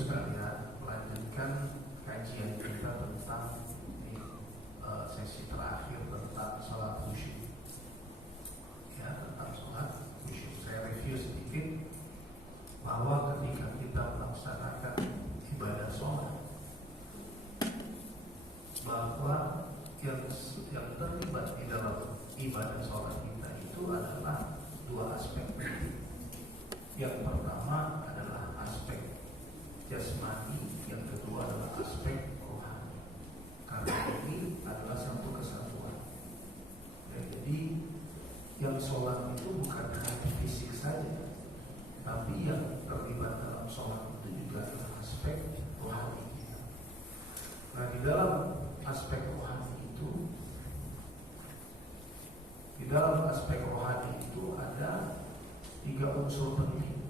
sekalian, melanjutkan kajian kita tentang sesi terakhir tentang sholat khusyuk. Ya, tentang sholat khusyuk. Saya review sedikit bahwa ketika kita melaksanakan ibadah sholat, bahwa yang terlibat di dalam ibadah sholat kita itu adalah dua aspek. Yang pertama adalah aspek jasmani, yang kedua adalah aspek rohani. Karena ini adalah satu kesatuan. Ya, jadi yang sholat itu bukan hanya fisik saja, tapi yang terlibat dalam sholat itu juga adalah aspek rohani. Nah, di dalam aspek rohani itu, ada 3 unsur penting.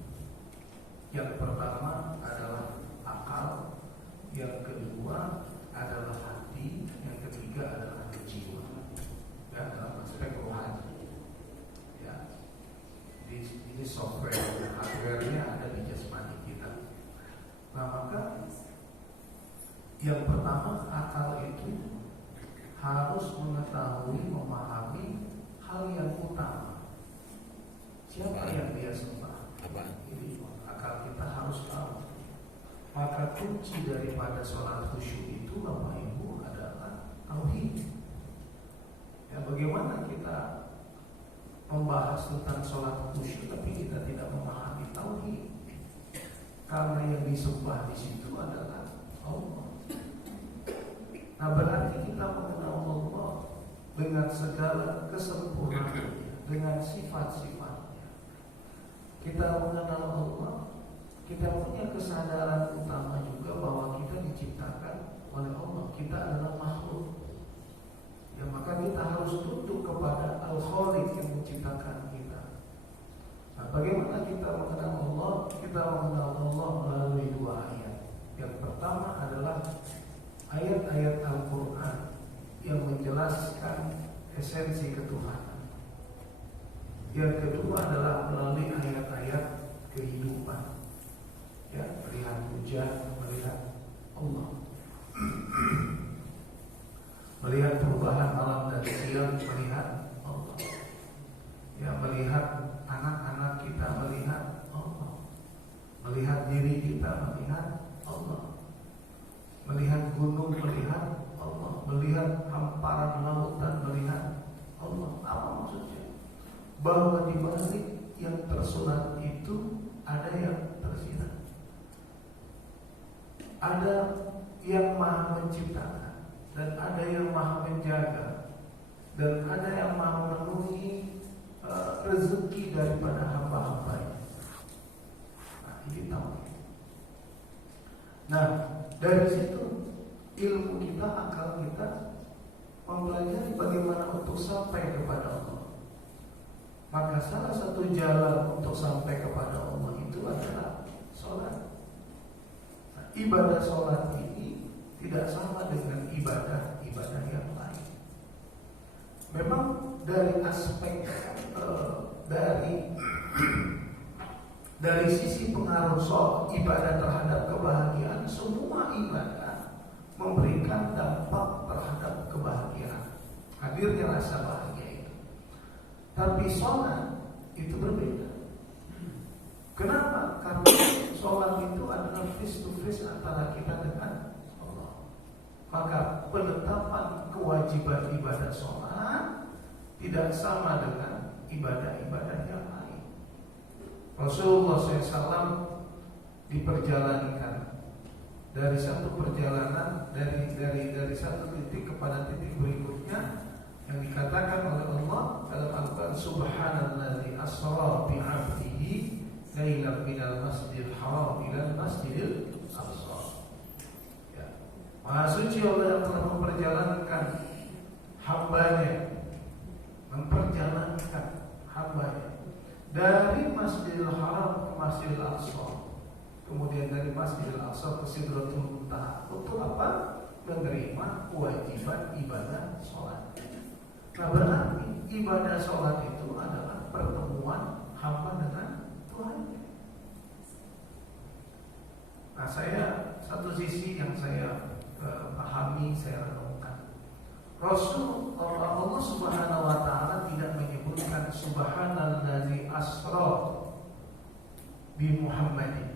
Yang pertama adalah akal, yang kedua adalah hati, yang ketiga adalah jiwa. Ya, dalam aspek rohani. Ya, ini software, hardware-nya ada di jasmani kita. Nah, maka yang pertama, akal itu harus mengetahui, memahami hal yang utama. Siapa yang dia sembah? Jadi akal kita harus tahu. Maka kunci daripada sholat khusyuk itu, Bapak Ibu, adalah tauhid. Ya, bagaimana kita membahas tentang sholat khusyuk tapi kita tidak memahami tauhid? Karena yang disembah di situ adalah Allah. Nah, berarti kita mengenal Allah dengan segala kesempurnaannya, dengan sifat-sifatnya. Kita mengenal Allah, kita punya kesadaran utama juga bahwa kita diciptakan oleh Allah. Kita adalah makhluk. Ya, maka kita harus tunduk kepada Al-Khaliq yang menciptakan kita. Nah, bagaimana kita mengenal Allah? Kita mengenal Allah melalui 2 ayat. Yang pertama adalah ayat-ayat Al-Quran yang menjelaskan esensi ketuhanan. Yang kedua adalah melalui ayat-ayat kehidupan. Ya, melihat hujan, melihat Allah. Melihat perubahan malam dan siang, melihat Allah. Ya, melihat anak-anak kita, melihat Allah. Melihat diri kita, melihat Allah. Melihat gunung, melihat Allah. Melihat hamparan lautan, melihat Allah. Apa maksudnya? Bahwa di balik yang tersurat itu ada yang tersirat. Ada yang maha menciptakan, dan ada yang maha menjaga, dan ada yang maha memenuhi rezeki daripada hamba-hambanya. Nah, ini tahu. Nah, dari situ ilmu kita, akal kita mempelajari bagaimana untuk sampai kepada Allah. Maka salah satu jalan untuk sampai kepada Allah itu adalah sholat. Nah, ibadah sholat ini tidak sama dengan ibadah yang lain. Memang dari aspek dari sisi pengaruh sholat, ibadah terhadap kebahagiaan, semua ibadah memberikan dampak terhadap kebahagiaan, hadirnya rasa bahagia. Tapi sholat itu berbeda. Kenapa? Karena sholat itu adalah face to face antara kita dengan Allah. Maka penetapan kewajiban ibadah sholat tidak sama dengan ibadah-ibadah yang lain. Rasulullah SAW diperjalankan dari satu perjalanan dari satu titik kepada titik berikutnya, yang dikatakan oleh Allah dalam Al-Quran, Subhanalladzi asra bi'abdihi lailan minal masjidil haram ilal masjidil aqsa. Ya. Maha suci Allah yang telah memperjalankan hambanya dari Masjidil Haram ke Masjidil Aqsa, kemudian dari Masjidil Aqsa ke Sidratul Muntaha. Untuk apa? Menerima kewajiban ibadah sholat. Nah, berarti ibadah sholat itu adalah pertemuan hamba dengan Tuhan. Nah, saya sisi yang saya pahami, saya renungkan. Allah Subhanahu wa taala tidak menyebutkan subhanallazi asra bi Muhammadin.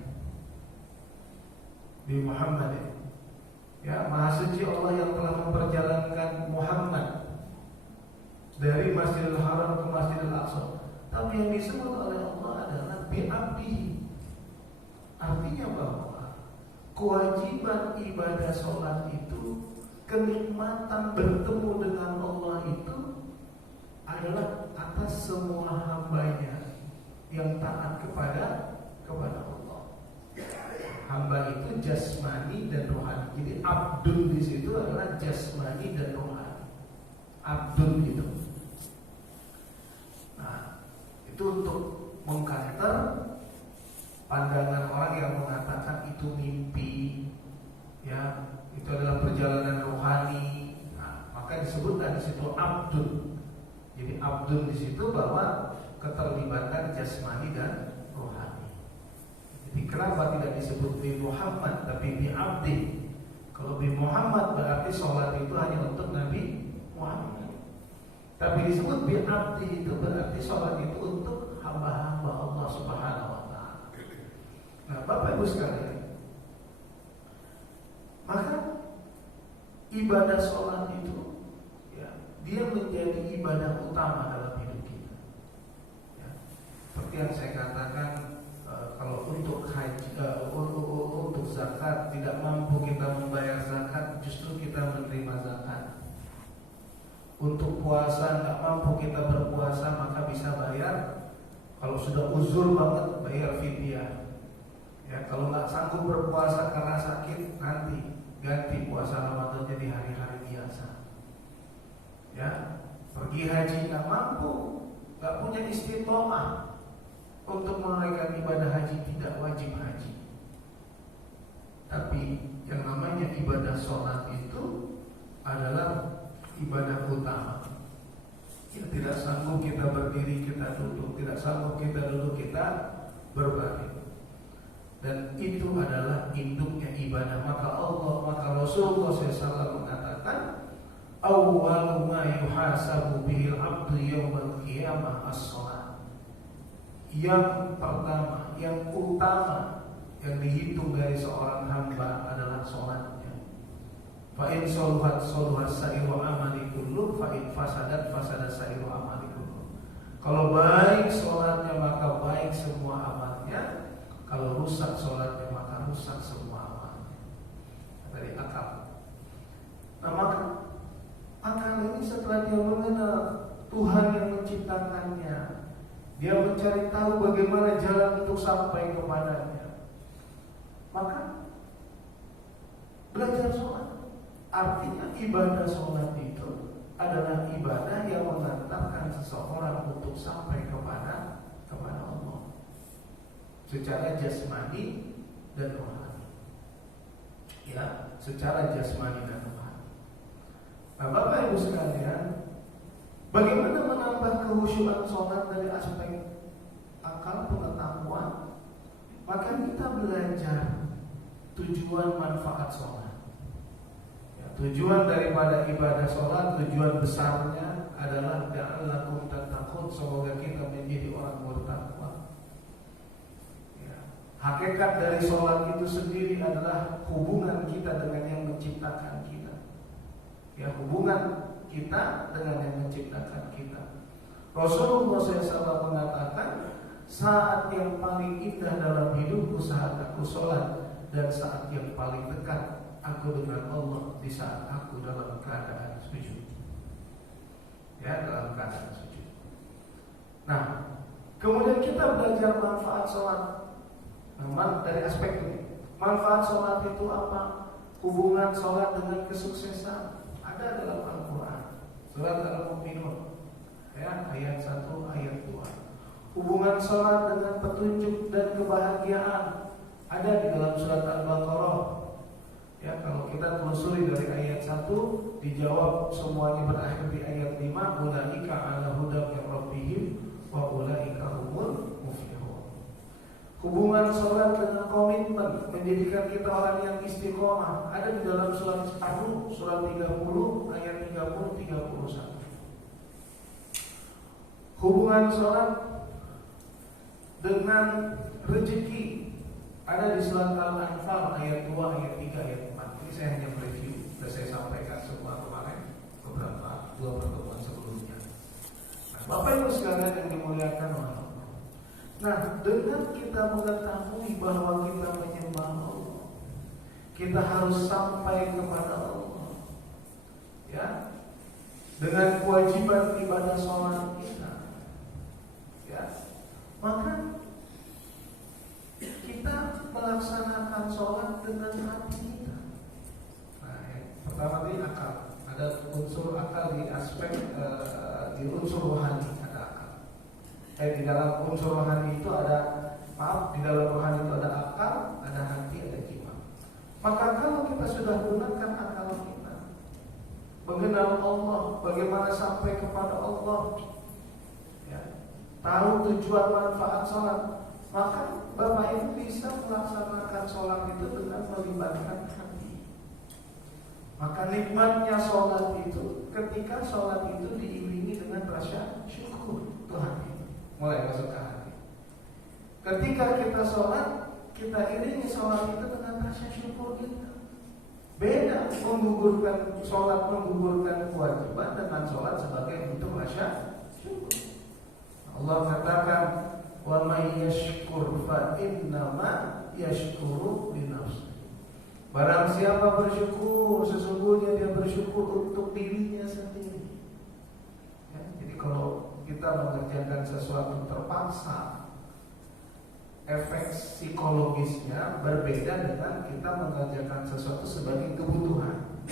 Ya, Maha Suci Allah yang telah memperjalankan Muhammad dari Masjidil Haram ke Masjidil Aqsa. Tapi yang disebut oleh Allah adalah bi abdihi. Artinya bahwa kewajiban ibadah sholat itu, kenikmatan bertemu dengan Allah itu adalah atas semua hambanya yang taat kepada Allah. Hamba itu jasmani dan rohani. Jadi abdul di situ adalah jasmani dan rohani. Abdul itu. Nah, itu untuk mengcounter pandangan orang yang mengatakan itu mimpi, ya, itu adalah perjalanan rohani. Nah, maka disebutkan di situ abdul. Jadi abdul di situ bahwa keterlibatan jasmani dan rohani. Jadi kenapa tidak disebut bi Muhammad tapi bi abdi? Kalau bi Muhammad berarti sholat itu hanya untuk Nabi Muhammad. Tapi disebut bi abdi itu berarti sholat itu untuk hamba-hamba Allah Subhanahu wa taala. Nah, Bapak Ibu sekalian, maka ibadah sholat itu, ya, dia menjadi ibadah utama dalam hidup kita. Ya, seperti yang saya katakan, kalau untuk haji, untuk zakat tidak mampu kita membayar zakat, justru kita menerima zakat. Untuk puasa nggak mampu kita berpuasa, maka bisa bayar. Kalau sudah uzur banget, bayar fidyah. Ya, kalau nggak sanggup berpuasa karena sakit, nanti ganti puasa Ramadan jadi hari-hari biasa. Ya, pergi haji nggak mampu, nggak punya istiqomah untuk menunaikan ibadah haji, tidak wajib haji. Tapi yang namanya ibadah sholat itu adalah ibadah utama. Ya, tidak sanggup kita berdiri, kita duduk, tidak sanggup kita duduk, kita berbaring. Dan itu adalah induknya ibadah. Maka Rasulullah SAW mengatakan, awwalu ma yuhasabu bihil abdu yawmal qiyamah as-shalat. Yang pertama, yang utama yang dihitung dari seorang hamba adalah sholatnya. Fa in sholuhat sholuhat sa'iru amali kullu, fa in fasadat fasadat sa'iru amali kullu. Kalau baik sholatnya maka baik semua amalnya. Kalau rusak sholatnya maka rusak semua amalnya. Dari akal. Nah, maka akal ini setelah dia mengenal Tuhan yang menciptakannya, dia mencari tahu bagaimana jalan untuk sampai kepadanya, maka belajar sholat. Artinya ibadah sholat itu adalah ibadah yang mengantarkan seseorang untuk sampai kepada Allah secara jasmani dan rohani. Ya, secara jasmani dan rohani. Nah, Bapak Ibu sekalian, bagaimana menambah kehusyuan sholat dari aspek akal, pengetahuan? Maka kita belajar tujuan manfaat sholat. Ya, tujuan daripada ibadah sholat, tujuan besarnya adalah la'allakum tattaqun, semoga kita menjadi orang bertakwa. Hakikat dari sholat itu sendiri adalah hubungan kita dengan yang menciptakan kita. Ya, hubungan kita dengan yang menciptakan kita. Rasulullah SAW mengatakan, saat yang paling indah dalam hidupku saat aku sholat, dan saat yang paling dekat aku dengan Allah di saat aku dalam keadaan sujud. Ya, dalam keadaan sujud. Nah, kemudian kita belajar manfaat sholat. Dari aspek ini, manfaat sholat itu apa? Hubungan sholat dengan kesuksesan ada dalam Al-Quran, surat Al-Mu'minun, ya, ayat 1, ayat 2. Hubungan sholat dengan petunjuk dan kebahagiaan ada di dalam surat Al-Baqarah. Ya, kalau kita telusuri dari ayat 1, dijawab semuanya berakhir di ayat 5, ulaika ala hudam min rabbihim wa ulaika humul muflihun. Hubungan sholat dengan komitmen menjadikan kita orang yang istiqomah. Ada di dalam surat Ar-Rum, surat 30 ayat 30-31. Hubungan sholat dengan rezeki ada di surat Al-Anfal ayat 2, ayat 3, ayat 4. Ini saya hanya review, sudah saya sampaikan semua kemarin beberapa dua pertemuan sebelumnya. Nah, Bapak Ibu sekalian yang dimuliakan oleh Allah. Nah, dengan kita mengetahui bahwa kita menyembah Allah, kita harus sampai kepada Allah, ya, dengan kewajiban ibadah sholat kita, ya, maka kita melaksanakan sholat dengan hati kita. Nah, yang pertama tadi akal. Ada unsur akal di aspek di unsur rohani ada akal. Di dalam unsur rohani itu ada di dalam rohani itu ada akal, ada hati, ada jiwa. Maka kalau kita sudah gunakan akal kita, mengenal Allah, bagaimana sampai kepada Allah, ya, tahu tujuan manfaat sholat, maka Bapak Ibu bisa melaksanakan sholat itu dengan melibatkan hati. Maka nikmatnya sholat itu ketika sholat itu diiringi dengan rasa syukur Tuhan, mulai masuk ke hati. Ketika kita sholat, kita iringi sholat itu dengan rasa syukur kita. Beda menggugurkan sholat, menggugurkan kewajiban dengan sholat sebagai bentuk rasa syukur. Allah katakan, wa may yashkur fa innama yashkuru li nafsihi. Barang siapa bersyukur, sesungguhnya dia bersyukur untuk dirinya sendiri. Ya, jadi kalau kita mengerjakan sesuatu terpaksa, efek psikologisnya berbeda dengan kita mengerjakan sesuatu sebagai kebutuhan.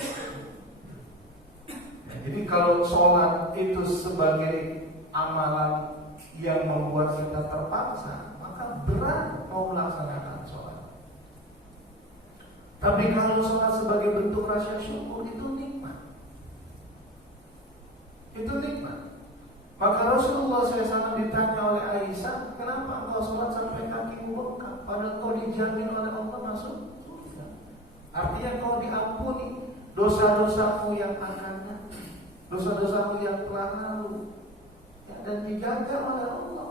Ya, jadi kalau sholat itu sebagai amalan yang membuat kita terpaksa, maka berat mau melaksanakan sholat. Tapi kalau sholat sebagai bentuk rasa syukur, itu nikmat. Itu nikmat. Maka Rasulullah SAW ditanya oleh Aisyah, kenapa engkau sholat sampai kakimu bengkak, padahal kau dijamin oleh Allah masuk surga? Artinya kau diampuni dosa-dosamu yang akan datang, dosa-dosamu yang telah lalu, dan dijaga oleh Allah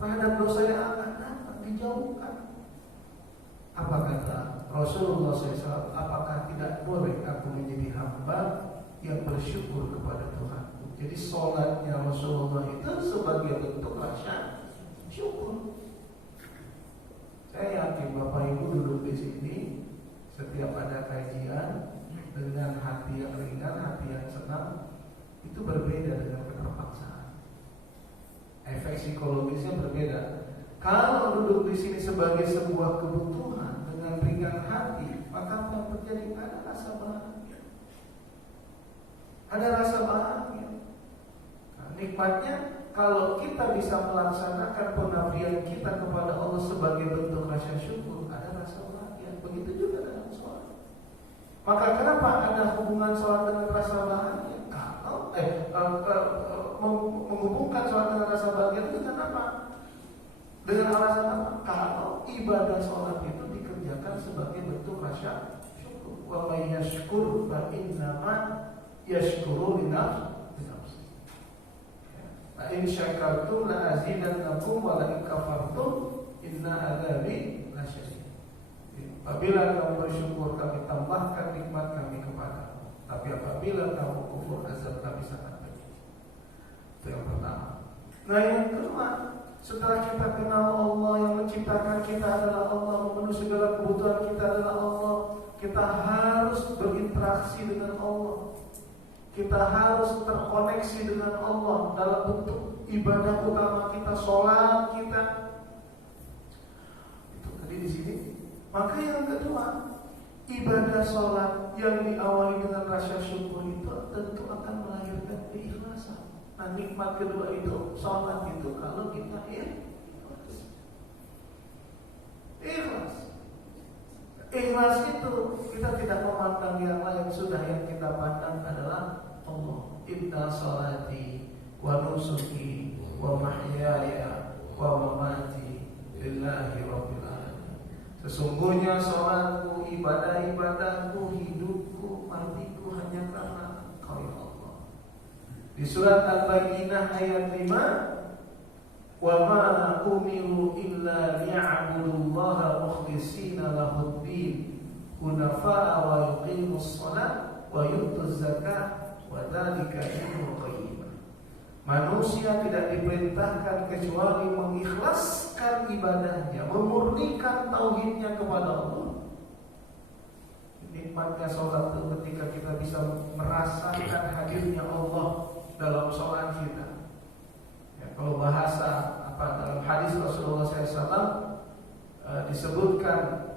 terhadap dosa yang akan datang, dijauhkan. Apa kata Rasulullah SAW? Apakah tidak boleh aku menjadi hamba yang bersyukur kepada Tuhan? Jadi sholatnya Rasulullah itu sebagai bentuk rasa syukur. Saya yakin Bapak Ibu duduk di sini, setiap ada kajian dengan hati yang ringan, hati yang senang, itu berbeda dengan keterpaksaan. Efek psikologisnya berbeda. Kalau duduk di sini sebagai sebuah kebutuhan dengan ringan hati, maka apa yang terjadi? Ada rasa bahagia. Ada rasa bahagia. Nah, nikmatnya kalau kita bisa melaksanakan pengabdian kita kepada Allah sebagai bentuk rasa syukur, ada rasa bahagia. Begitu juga dalam sholat. Maka kenapa ada hubungan sholat dengan rasa bahagia? Menghubungkan sholat dengan rasa bahagia itu kenapa? Dengan alasan apa? Kalau ibadah sholat itu dikerjakan sebagai bentuk rasa syukur. Wa may yashkur fa innama yashkuru li nafsihi. La in syakartum la azidannakum wa la in kafartum inna adzabi lasyadid. Apabila kamu bersyukur, kami tambahkan nikmat kami kepadamu. Tapi apabila kamu kufur, azab kami sangat pedih. Itu yang pertama. Nah, yang kedua, setelah kita kenal Allah, yang menciptakan kita adalah Allah, memenuhi segala kebutuhan kita adalah Allah, kita harus berinteraksi dengan Allah. Kita harus terkoneksi dengan Allah dalam bentuk ibadah utama kita, sholat kita. Itu tadi di sini. Maka yang kedua, ibadah sholat yang diawali dengan rasa syukur itu tentu akan melahirkan keikhlasan. Nah, nikmat kedua itu, sholat itu kalau kita ikhlas. Ikhlas itu kita tidak memandang yang lain, sudah yang kita pandang adalah Allah. Inna sholati wa nusuki wa mahyaya wa mamati lillahi rabbil alamin. Sesungguhnya sholatku, ibadah-ibadahku, hidupku, matiku hanya karena Engkau ya Allah. Di surat Al-Baqarah ayat 5, wa ma umiru illa liya'budullaha mukhlishina lahud-din hunafa'a wa yuqimus shalah wa yutuz zakah wa dzalika dinul qayyim. Manusia tidak diperintahkan kecuali mengikhlaskan ibadahnya, memurnikan tauhidnya kepada Allah. Nikmatnya sholat itu ketika kita bisa merasakan hadirnya Allah dalam sholat kita. Ya, kalau bahasa dalam hadis Rasulullah SAW disebutkan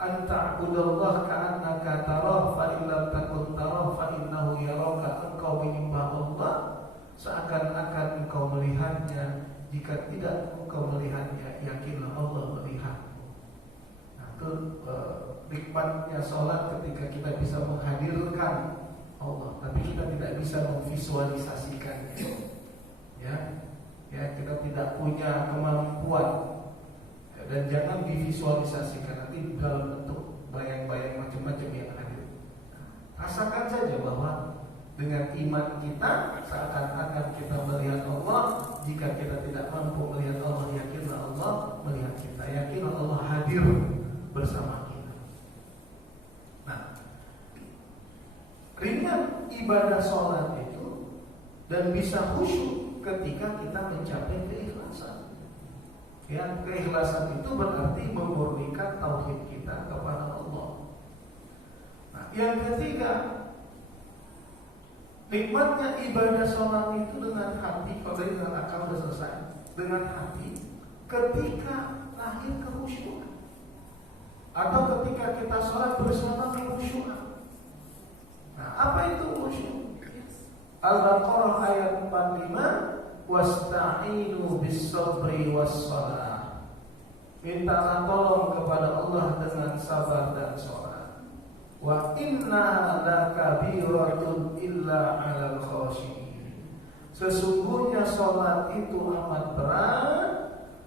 anta'budallah ka'annaka tarah fa illam takun tarah fa innahu yaraka. Engkau menyembah Allah seakan-akan engkau melihatnya. Jika tidak engkau melihatnya, yakinlah Allah melihatmu. Nah, itu nikmatnya sholat ketika kita bisa menghadirkan Allah, tapi kita tidak bisa memvisualisasikannya. Ya, kita tidak punya kemampuan. Dan jangan divisualisasikan, nanti dalam bentuk bayang-bayang macam-macam yang hadir. Rasakan saja bahwa dengan iman kita seakan-akan kita melihat Allah. Jika kita tidak mampu melihat Allah, yakinlah Allah melihat kita. Yakinlah Allah hadir bersama kita. Nah, ringan ibadah sholat itu dan bisa khusyuk ketika kita mencapai keikhlasan. Ya, keikhlasan itu berarti memurnikan tauhid kita kepada Allah. Nah, yang ketiga, nikmatnya ibadah sholat itu dengan hati. Kalau tadi dengan akal sudah selesai, dengan hati ketika lahir kekhusyukan, atau ketika kita sholat bersama kekhusyukan. Nah, apa itu khusyuk? Al-Baqarah ayat 45, wasta'inu bis-sabri was-shalah. Mintalah tolong kepada Allah dengan sabar dan sholat. Wa inna lakabiratun illa 'alal khashiyin. Sesungguhnya sholat itu amat berat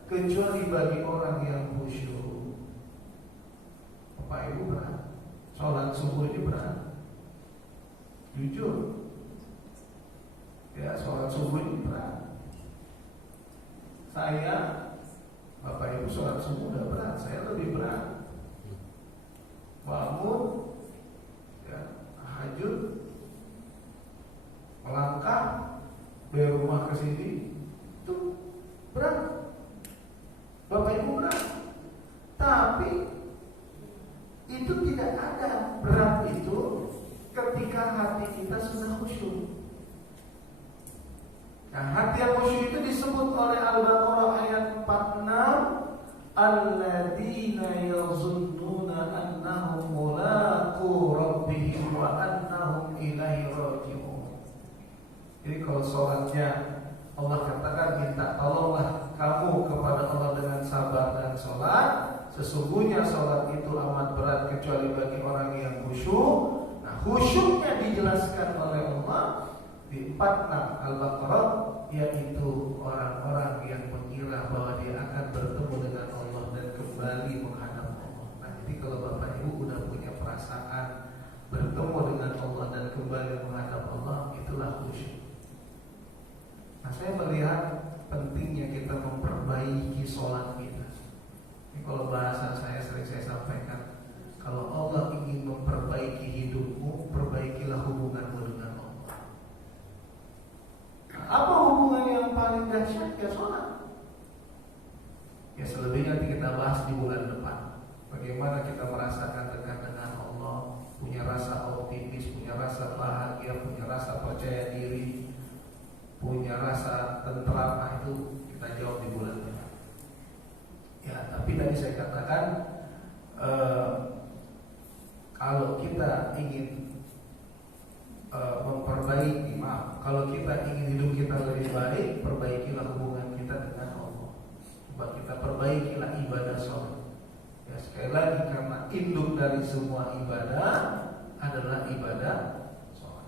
kecuali bagi orang yang khusyuk. Bapak Ibu berat? Sholat subuh ini berat? Jujur. Ya, sholat subuh ini berat. Saya, Bapak Ibu sholat subuh udah berat, saya lebih berat. Bangun, ya, tahajud, melangkah dari rumah ke sini, itu berat. Bapak Ibu berat. Tapi itu tidak ada berat itu ketika hati kita sudah khusyuk. Nah, hati yang khusyuk itu disebut oleh Al-Baqarah ayat 46, alladzina yazunnuna annahum mulaqu rabbihim wa annahum ilaihi raji'un. Jadi kalau sholatnya Allah katakan minta tolonglah kamu kepada Allah dengan sabar dan sholat. Sesungguhnya sholat itu amat berat kecuali bagi orang yang khusyuk. Nah, khusyuknya dijelaskan oleh Allah di 46 Al-Baqarah, yaitu orang-orang yang mengira bahwa dia akan bertemu dengan Allah dan kembali menghadap Allah. Nah, jadi kalau Bapak Ibu udah punya perasaan bertemu dengan Allah dan kembali menghadap Allah, itulah khusyuk. Nah, saya melihat pentingnya kita memperbaiki sholat kita. Ini kalau bahasa saya sering saya sampaikan, kalau Allah ingin memperbaiki hidupmu, perbaikilah hubunganmu dengan Allah. Apa hubungan yang paling dahsyat? Ya sholat. Ya selebihnya nanti kita bahas di bulan depan. Bagaimana kita merasakan dekat dengan Allah, punya rasa optimis, punya rasa bahagia, punya rasa percaya diri, punya rasa tentram. Itu kita jawab di bulan depan. Ya, tapi tadi saya katakan kalau kita ingin memperbaiki, kalau kita ingin hidup kita lebih baik, perbaikilah hubungan kita dengan Allah. Coba kita perbaikilah ibadah sholat. Ya, sekali lagi, karena induk dari semua ibadah adalah ibadah sholat.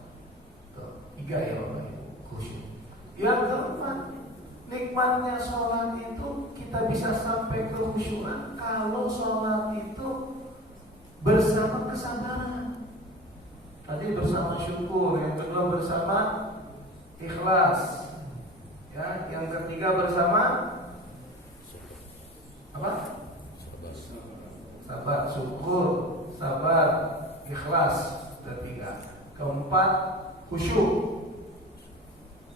Tuh, 3 ya Bapak Ibu, khusyuk. Yang keempat, Nikmatnya sholat itu kita bisa sampai ke khusyuan kalau sholat itu bersama kesabaran. Tadi bersama syukur, yang kedua bersama ikhlas, ya, yang ketiga bersama apa? Sabar, syukur, sabar, ikhlas. Ketiga, keempat khusyuk,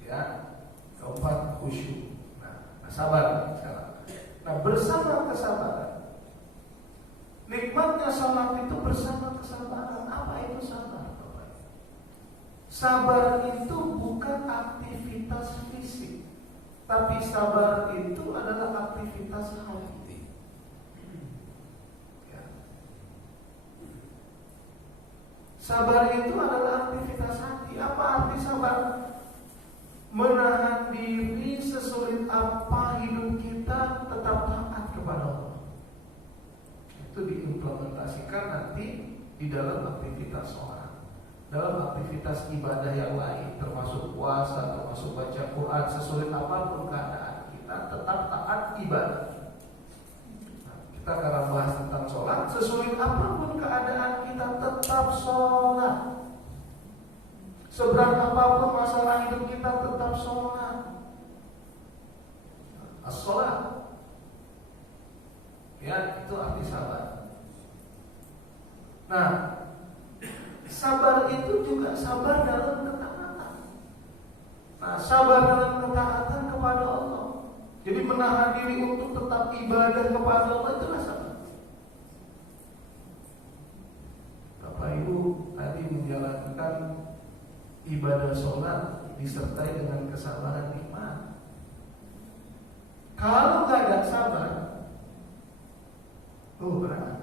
ya, keempat khusyuk. Nah, sabar sekarang. Nah, bersama kesabaran. Nikmatnya salat itu bersama kesabaran. Apa itu sabar? Sabar itu bukan aktivitas fisik, tapi sabar itu adalah aktivitas hati. Ya. Sabar itu adalah aktivitas hati. Apa arti sabar? Menahan diri sesulit apa hidup kita tetap taat kepada Allah. Itu diimplementasikan nanti di dalam aktivitas orang, dalam aktivitas ibadah yang lain, termasuk puasa, termasuk baca Quran. Sesulit apapun keadaan kita tetap taat ibadah. Nah, kita akan bahas tentang sholat. Sesulit apapun keadaan kita tetap sholat. Seberat apapun masalah hidup kita tetap sholat. As-sholat, ya, itu arti sabar. Nah, sabar itu juga sabar dalam ketaatan. Nah, sabar dalam ketaatan kepada Allah. Jadi menahan diri untuk tetap ibadah kepada Allah, itulah sabar. Bapak Ibu tadi menjalankan ibadah sholat disertai dengan kesabaran iman. Kalau nggak ada sabar, berat.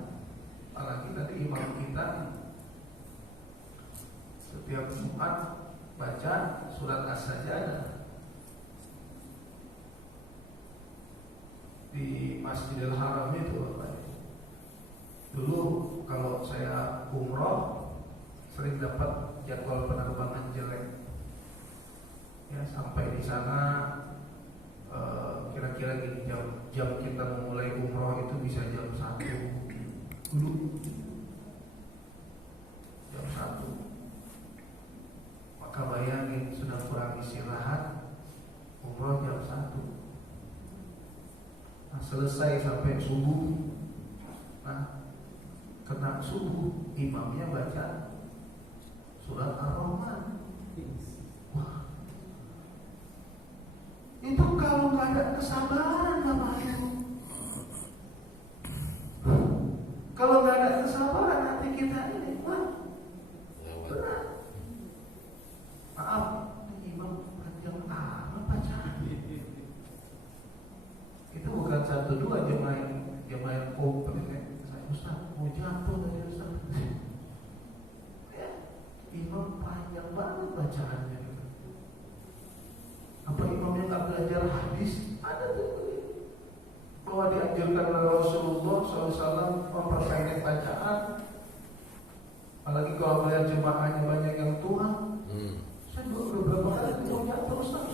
Apalagi tadi imam kita setiap Jumat baca surat As-Sajdah di Masjidil Haram itu, Bapak. Dulu kalau saya umroh sering dapat jadwal penerbangan jelek. Ya, sampai di sana kira-kira gini, jam kita memulai umroh itu bisa jam 1 dulu. Jam 1. Maka bayangin sudah kurang istirahat, umroh jam 1. Nah, selesai sampai subuh. Nah, kena subuh, imamnya baca surat Ar-Rahman. Wah, itu kalau nggak ada kesabaran namanya. Kalau nggak ada kesabaran nanti kita ini, wah, berat. Maaf, imam panjang amat bacaan. Itu bukan 1-2 jemaah yang komplain. Saya Ustaz mau jatuh dari Ustaz. Ya, imam panjang banget bacaannya. Apa imamnya nggak belajar hadis? Ada tuh. Bahwa dianjurkan oleh Rasulullah SAW memperpendek bacaan. Apalagi kalau melihat jemaahnya banyak yang tua. Saya udah berapa kali mau jatuh Ustaz.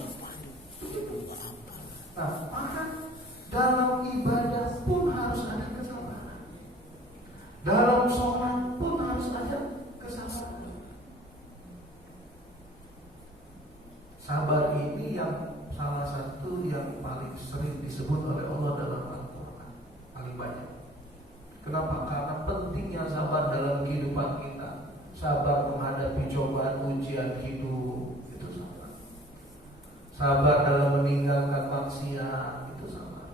Nah, maka dalam ibadah pun harus ada kesabaran. Dalam sholat pun harus ada kesabaran. Sabar ini yang salah satu yang paling sering disebut oleh Allah dalam Al-Quran, paling banyak. Kenapa? Karena pentingnya sabar dalam kehidupan kita. Sabar menghadapi cobaan ujian hidup, itu sabar. Sabar dalam meninggalkan maksiat, itu sabar.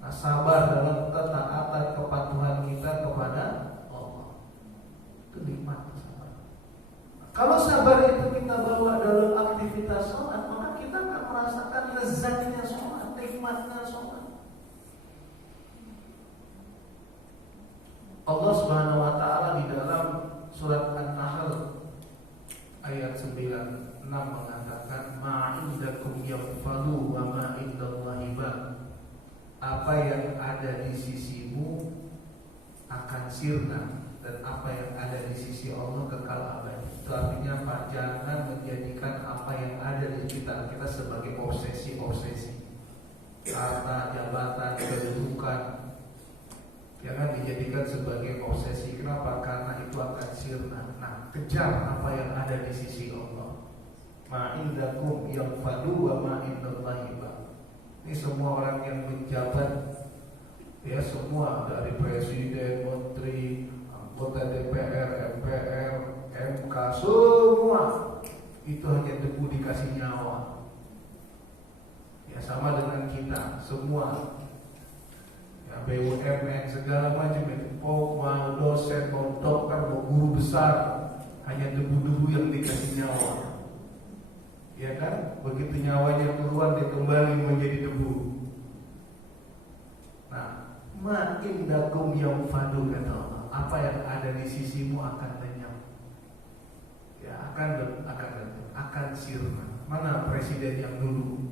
Nah, sabar dalam ketaatan kepatuhan kita kepada Allah, itu nikmat sabar. Kalau sabar itu kita bawa dalam aktivitas sholat, maka kita akan merasakan lezatnya sholat, nikmatnya sholat. Allah Subhanahu wa Ta'ala di dalam surat An-Nahl ayat 96 mengatakan, ma'indakum yanfadu wa ma'indallahi baq. Apa yang ada di sisimu akan sirna, dan apa yang ada di sisi Allah kekal abadi. Itu artinya Pak, jangan menjadikan apa yang ada di sekitar kita sebagai obsesi-obsesi. harta, jabatan, kedudukan. Jangan dijadikan sebagai obsesi. Kenapa? Karena itu akan sirna. Nah, kejar apa yang ada di sisi Allah. Ma'indakum yang fadu wa ma'indallahi ba. Ini semua orang yang menjabat, ya semua dari presiden, menteri, anggota DPR, MPR, MK, semua itu hanya debu dikasih nyawa. Ya sama dengan kita semua. BUMN segala macam itu, mau dosen, mau dokter, mau guru besar, hanya debu-debu yang dikasih nyawa. Ya kan? Begitu nyawanya keluar dia kembali menjadi debu. Nah, ma indakum yang fadu kata Allah. Apa yang ada di sisimu akan lenyap. Ya akan sirna. Mana presiden yang dulu?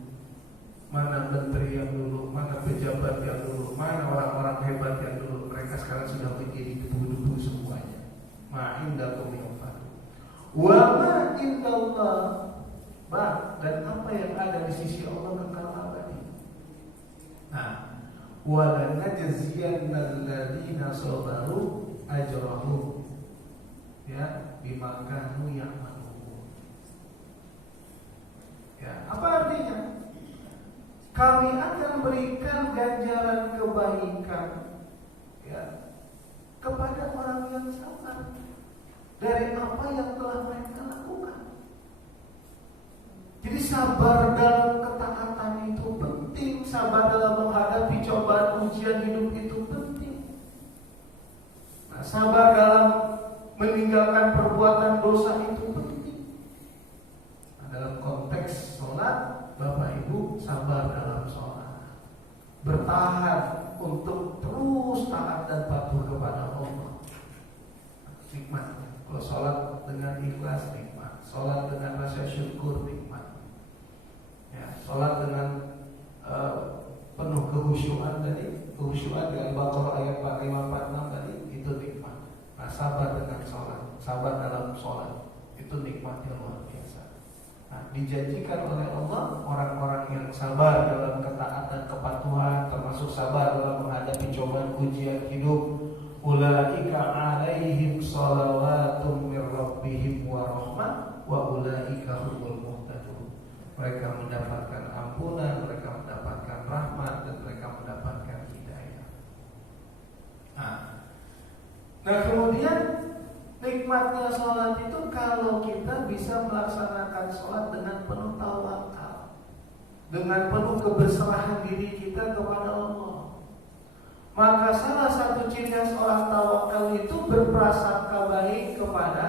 Mana menteri yang dulu, mana pejabat yang dulu, mana orang-orang hebat yang dulu. Mereka sekarang sudah menjadi debu-debu semuanya. Ma'indakum yang fadu wa ma'indallah ba, dan apa yang ada di sisi Allah kekal abadi. Nah, wa lanajziyanna alladziina sabaru ajrahum ya bima kanu ya'malun. Ya, apa artinya? Kami akan berikan ganjaran kebaikan ya kepada orang yang sabar dari apa yang telah mereka lakukan. Jadi sabar dalam ketaatan itu penting, sabar dalam menghadapi cobaan ujian hidup itu penting. Nah, sabar dalam meninggalkan perbuatan dosa itu penting. Nah, dalam konteks sholat, Bapak Ibu sabar dalam sholat, bertahan untuk terus taat dan patuh kepada Allah. Nikmat. Kalau sholat dengan ikhlas nikmat, sholat dengan rasa syukur nikmat. Ya, sholat dengan penuh kehusyuan tadi, kehusyuan di Al-Baqarah ayat 4546 tadi itu nikmat. Nah, sabar dengan sholat, sabar dalam sholat itu nikmatnya luar biasa. Nah, dijanjikan oleh Allah orang-orang yang sabar dalam ketaatan kepatuhan, termasuk sabar dalam menghadapi cobaan ujian hidup. Ulaika 'alaihim shalawatun mir rabbihim wa rahmah wa ulaika humul muhtadun. Mereka mendapatkan ampunan, mereka mendapatkan rahmat, dan mereka mendapatkan hidayah. Nah kemudian nikmatnya sholat itu kalau kita bisa melaksanakan sholat dengan penuh tawakal, dengan penuh keberserahan diri kita kepada Allah. Maka salah satu ciri khas orang tawakal itu berprasangka baik kepada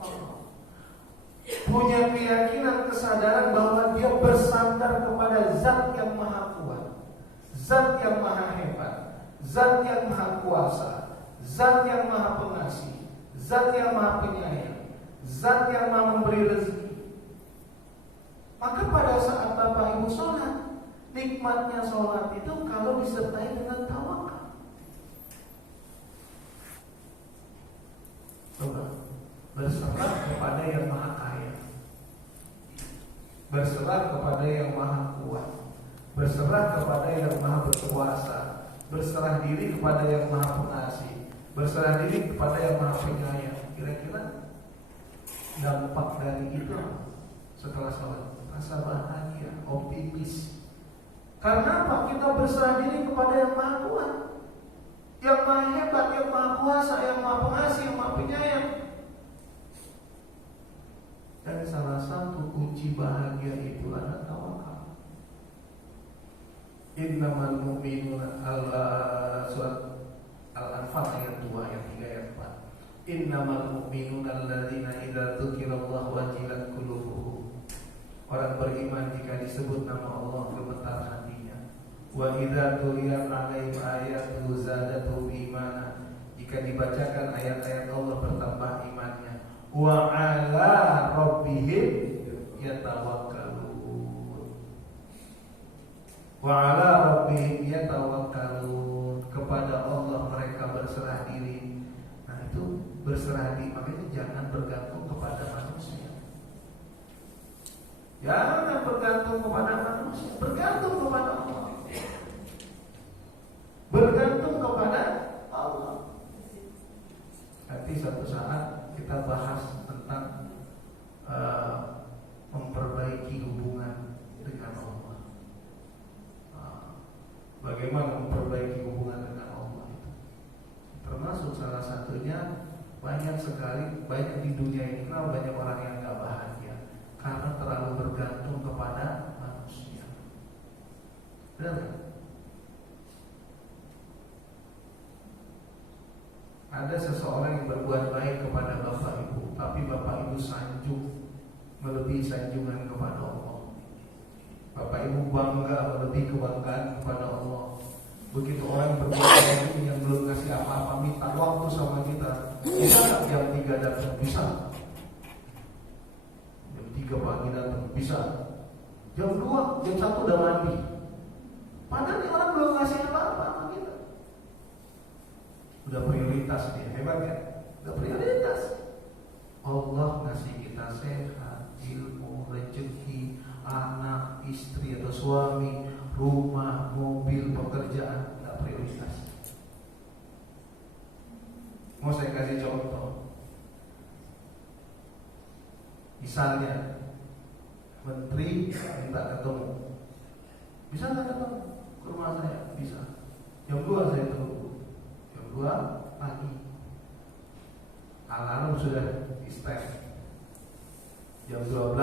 Allah, punya keyakinan, kesadaran bahwa dia bersandar kepada Zat yang maha kuat, Zat yang maha hebat, Zat yang maha kuasa, Zat yang maha pengasih, Zat yang maha penyayang, Zat yang maha memberi rezeki. Maka pada saat Bapak Ibu sholat, nikmatnya sholat itu kalau disertai dengan tawakal. Coba berserah kepada yang maha kaya, berserah kepada yang maha kuat, berserah kepada yang maha berkuasa, berserah diri kepada yang maha pengasih, berserah diri kepada yang maha penyayang. Kira-kira dampak dari itu setelah sholat, rasa bahagia, optimis. Karena apa? Kita berserah diri kepada yang maha kuat, yang maha hebat, yang maha kuasa, yang maha pengasih, yang maha penyayang. Dan salah satu kunci bahagia itu adalah tawakal. Innamal mu'minuna surat Al-Anfal ayat 2, ayat 3, ayat 4. Innamal mu'minuna alladzina idza dzukirallahu wajilat qulubuhum. Orang beriman jika disebut nama Allah gemetar hatinya. Wa idza tuliyat 'alaihim ayatuhu zadatuhum imana. Jika dibacakan ayat-ayat Allah bertambah imannya. Wa 'ala rabbihim yatawakkalun. Wa 'ala rabbihim yatawakkalun. Kepada Allah mereka berserah diri. Nah itu berserah diri, makanya jangan bergantung kepada manusia. Jangan bergantung kepada manusia, bergantung kepada Allah. bagaimana memperbaiki hubungan dengan Allah itu. Termasuk salah satunya banyak di dunia ini banyak orang yang gak bahagia karena terlalu bergantung kepada manusia. Benar gak? Ada seseorang yang berbuat baik kepada bapak ibu, tapi bapak ibu sanjung melebihi sanjungan kepada Allah. Bapak ibu bangga melebihi kebanggaan kepada Allah. Begitu orang yang berbuat baik yang belum kasih apa-apa minta waktu sama kita, bisa nggak jam 3 datang? Bisa. Jam 3 pagi datang? Bisa. Jam 2, jam 1 udah mandi. Padahal ini orang belum kasih apa-apa sama kita. Udah prioritas dia, hebat ya? Udah prioritas. Allah ngasih kita sehat, ilmu, rezeki, anak, istri atau suami, rumah, mobil, pekerjaan, udah prioritas. Mau saya kasih contoh. Misalnya menteri minta ketemu, bisa nggak ketemu ke rumah saya? Bisa. Jam 2 saya tunggu. 2 pagi. Alarm sudah di-set. Jam 12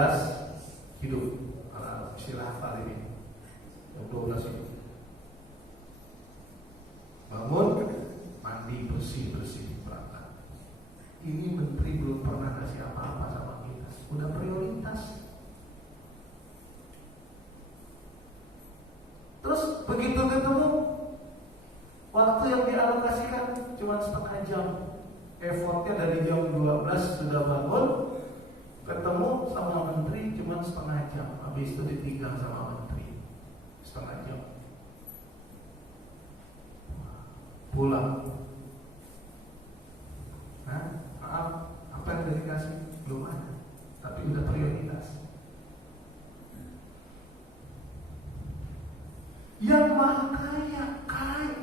hidup. Alarm istirahat kali ini. Jam 12 hidup. Bangun, mandi, bersih berangkat. Ini menteri belum pernah kasih apa-apa sama kita. Udah prioritas. Terus begitu ketemu, waktu yang dialokasikan cuma setengah jam. Effortnya dari jam 12 sudah bangun, ketemu sama menteri cuma setengah jam. Habis itu ditinggal sama menteri setengah jam. Pulang. Maaf, apa yang udah dikasih? Belum ada. Tapi udah prioritas. Yang maha kaya,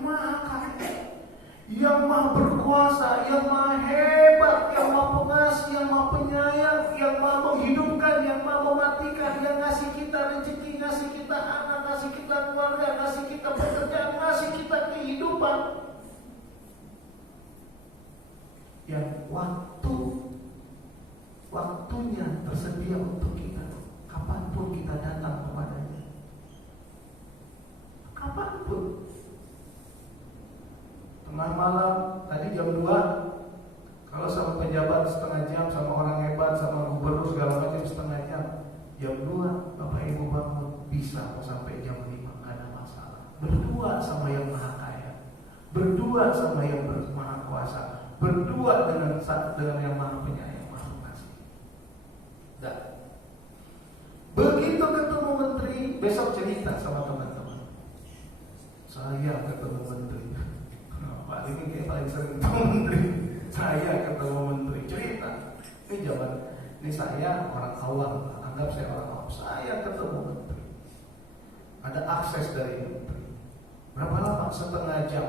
maha kaya, yang maha berkuasa, yang maha hebat, yang maha pengasih, yang maha penyayang, yang maha menghidupkan, yang maha mematikan, yang ngasih kita rezeki, ngasih kita anak, ngasih kita keluarga, ngasih kita pekerjaan, ngasih kita kehidupan, yang waktunya tersedia untuk kita, kapanpun kita datang kepadanya. Kapanpun. Tengah malam, tadi jam 2, kalau sama pejabat setengah jam, sama orang hebat, sama gubernur segala macam setengah jam. Jam 2, Bapak Ibu bangun, bisa mau sampai jam 5, gak ada masalah. Berdua sama yang maha kaya, berdua sama yang maha kuasa, berdua dengan yang maha penyayang, maha pengasih. Dan begitu ketemu menteri, besok cerita sama teman-teman. Saya ketemu menteri. Pak ini kayak paling sering ketemu menteri. Saya ketemu menteri. Cerita. Ini saya orang awam. Anggap saya orang awam. Saya ketemu menteri. Ada akses dari menteri. Berapa lama? Setengah jam.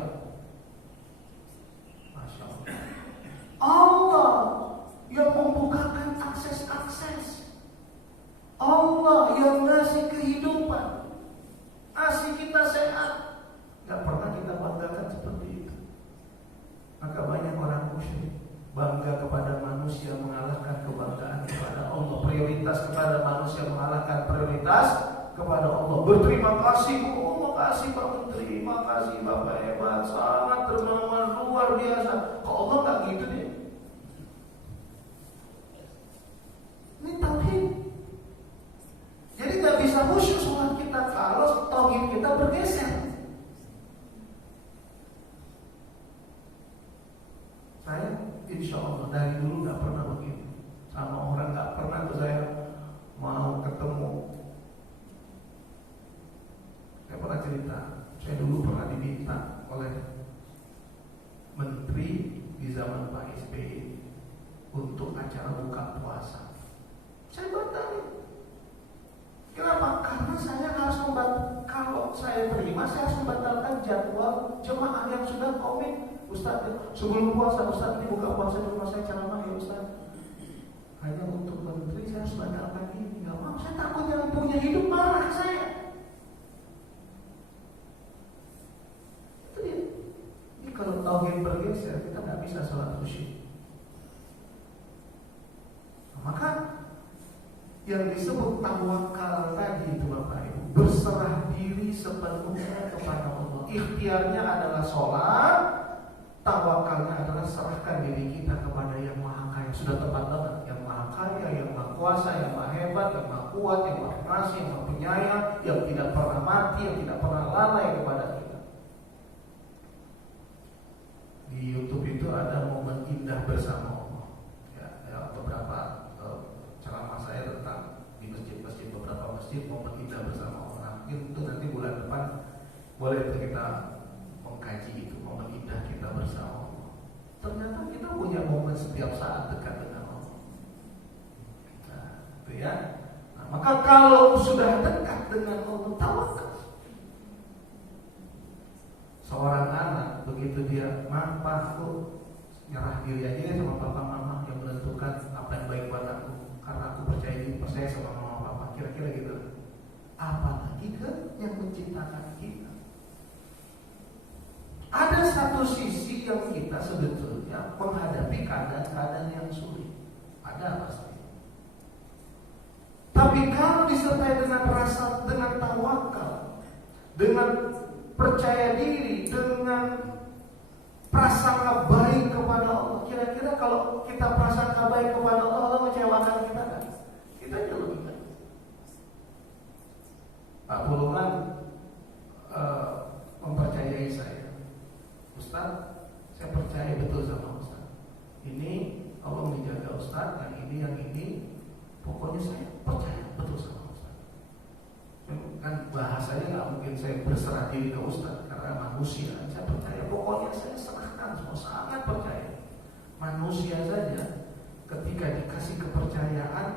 Masya Allah. Allah yang membukakan akses-akses. Allah yang ngasih kehidupan, ngasih kita sehat. Gak pernah kita banggakan seperti itu. Maka banyak orang musyrik bangga kepada manusia mengalahkan kebanggaan kepada Allah. Prioritas kepada manusia mengalahkan prioritas kepada Allah. Berterima kasih, oh makasih Pak Menteri, makasih Bapak hebat, sangat dermawan, luar biasa. Kok Allah gak gitu deh? Ini tauhid. Jadi gak bisa khusyuk sholat kita kalau tauhid kita bergeser. Saya insya Allah dari dulu gak pernah begitu. Sama orang gak pernah tuh saya mau ketemu. Saya pernah cerita, saya dulu pernah diminta oleh menteri di zaman Pak SBY untuk acara buka puasa. Saya batalin. Kenapa? Karena saya harus kalau saya terima, saya harus membatalkan jadwal jemaah yang sudah komit. Ustaz, sebelum puasa, Ustaz ini buka puasa di rumah saya ceramah ya Ustaz. Hanya untuk menteri saya harus batalkan ini. Gak mau, saya takut yang punya hidup marah saya. bergeser, kita nggak bisa sholat khusyuk. Maka yang disebut tawakal tadi itu Bapak Ibu, berserah diri sepenuhnya kepada Allah. Ikhtiarnya adalah sholat, tawakalnya adalah serahkan diri kita kepada yang Maha Kaya. Sudah tepat banget, yang Maha Kaya, yang Maha Kuasa, yang Maha Hebat, yang Maha Kuat, yang Maha Pengasih, yang Maha Penyayang, yang tidak pernah mati, yang tidak pernah lalai kepada kita. Di YouTube itu ada momen indah bersama Allah. Ya, beberapa ceramah saya tentang di masjid-masjid, beberapa masjid momen indah bersama Allah. Mungkin itu nanti bulan depan boleh kita mengkaji itu momen indah kita bersama Allah. Ternyata kita punya momen setiap saat dekat dengan Allah. Nah, itu ya. Nah, maka kalau sudah dekat dengan Allah, tawakal. Seorang anak begitu dia, "Pak, aku nyerah diri aja sama papa mama yang menentukan apa yang baik buat aku, karena aku percaya sama mama papa." Kira-kira gitu. Apalagi ke yang menciptakan kita. Ada satu sisi yang kita sebetulnya menghadapi keadaan-keadaan yang sulit. Ada pasti. Tapi kalau disertai dengan rasa, dengan tawakal, dengan percaya diri, dengan prasangka baik kepada Allah. Kira-kira kalau kita prasangka baik kepada Allah, Allah mengecewakan kita kan? Kita jauh lebih baik. Pak Pulungan mempercayai saya, "Ustaz, saya percaya betul sama Ustaz. Ini Allah menjaga Ustaz, yang ini, pokoknya saya percaya betul sama Ustaz." Kan bahasanya nggak mungkin saya berserah diri ke Ustaz karena manusia. Saya percaya, pokoknya saya serahkan semua, sangat percaya. Manusia saja ketika dikasih kepercayaan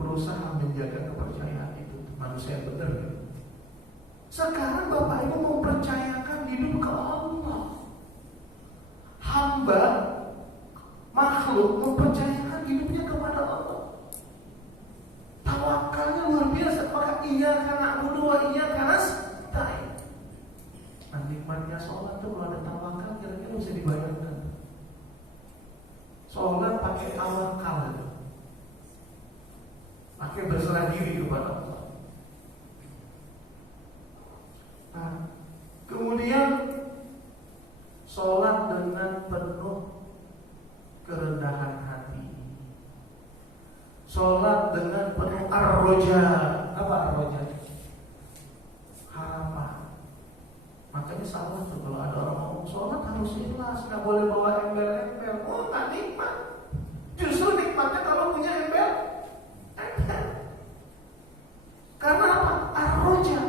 berusaha menjaga kepercayaan itu. Manusia yang benar gitu. Sekarang Bapak Ibu mau percayakan hidup ke Allah. Hamba makhluk mempercayakan hidupnya kepada Allah. Tawakalnya luar biasa. Maka iya karena wa iya karena nasta'in. Nah, nikmatnya sholat tuh kalau ada tawakal, kira-kira bisa dibayangkan. Sholat pakai tawakal, pakai berserah diri kepada Allah. Nah, kemudian sholat dengan penuh kerendahan hati, sholat dengan penuh ar-roja. Apa ar-roja? Harapan. Makanya salah tuh kalau ada orang ngomong sholat harus ikhlas, nggak boleh bawa embel-embel. Oh, nggak nikmat. Justru nikmatnya kalau punya embel. Karena apa? Ar-roja.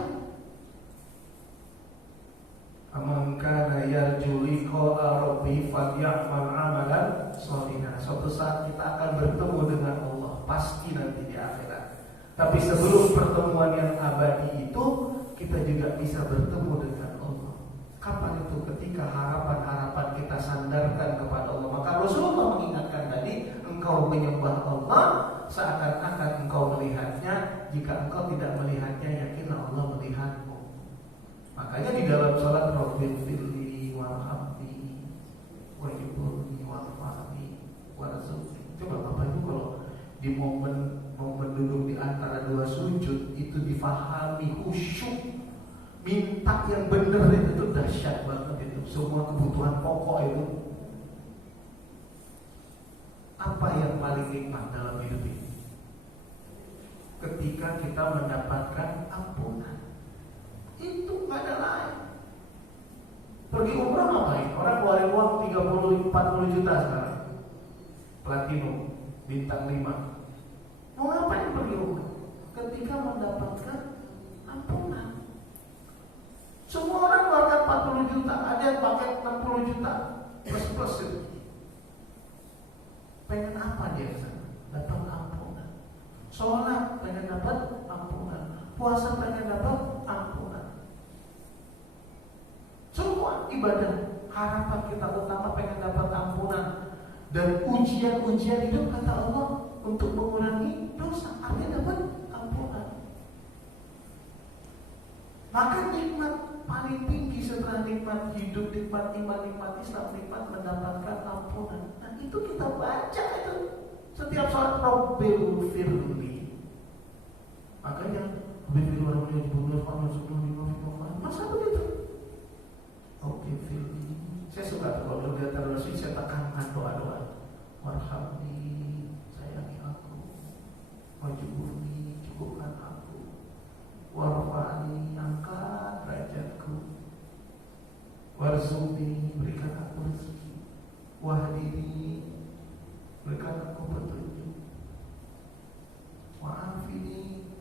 Amman kana yarju liqa'a rabbih falyamal 'amalan shalihan. Suatu saat kita akan bertemu dengan Allah, pasti nanti di akhirat. Tapi sebelum pertemuan yang abadi itu, kita juga bisa bertemu dengan Allah. Kapan itu? Ketika harapan-harapan kita sandarkan kepada Allah. Maka Rasulullah mengingatkan tadi, engkau menyembah Allah seakan-akan engkau melihatnya. Jika engkau tidak melihatnya, yakinlah Allah melihatmu. Makanya di dalam salat Rabbil firli warhamni wajibulni warfa'ni warzuqni. Coba Bapak Ibu kalau di momen duduk di antara dua sujud itu difahami khusyuk, minta yang benar itu dahsyat banget itu. Semua kebutuhan pokok itu. Apa yang paling nikmat dalam hidup ini? Ketika kita mendapatkan ampunan. Itu gak ada lain. Pergi umrah ngapain? Orang keluarin uang 30-40 juta sekarang. Platinum, bintang 5. Mau ngapain pergi umrah? Ketika mendapatkan ampunan. Semua orang keluarkan 40 juta, ada yang pakai 60 juta plus itu. Pengen apa dia sana? Dapat ampunan. Sholat pengen dapat ampunan. Puasa pengen dapat ampunan. Semua ibadah harapan kita utama pengen dapat ampunan. Dan ujian-ujian hidup kata Allah untuk mengurangi dosa, artinya dapat ampunan. Maka nikmat paling tinggi setelah sudah nikmat hidup, nikmat iman, nikmat Islam, nikmat mendapatkan ampunan. Nah itu kita baca itu setiap saat, Rabbil firli. Makanya Rabbil firli warahmatullahi wabarakatuh. Masa begitu? Rabbil firli. Saya suka kalau lihat terus saya tekankan doa-doa. Warhamni, sayangi aku. Wajibuni, cukupkan aku. Warfa'ni, angkat derajatku. Warzuqni, berikan aku rezeki. Wahdini, berikan aku petunjuk. Wa'afini,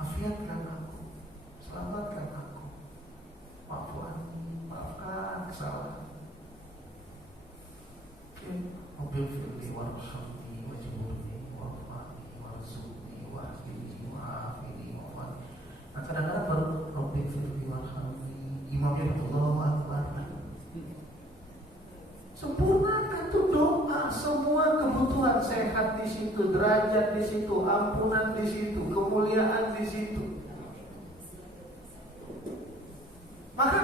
afiatkan aku, selamatkan aku. Wa'fu'ani, maafkan kesalahan. Rabbil firli warhamni wajburni warfa'ni warzuqni wahdini wa'afini wa'afani. Nah kadang-kadang baru Rabbil firli warhamni, imamnya Allahu Akbar. Sempurnakan tuh doa, semua kebutuhan sehat di situ, derajat di situ, ampunan di situ, kemuliaan di situ. Maka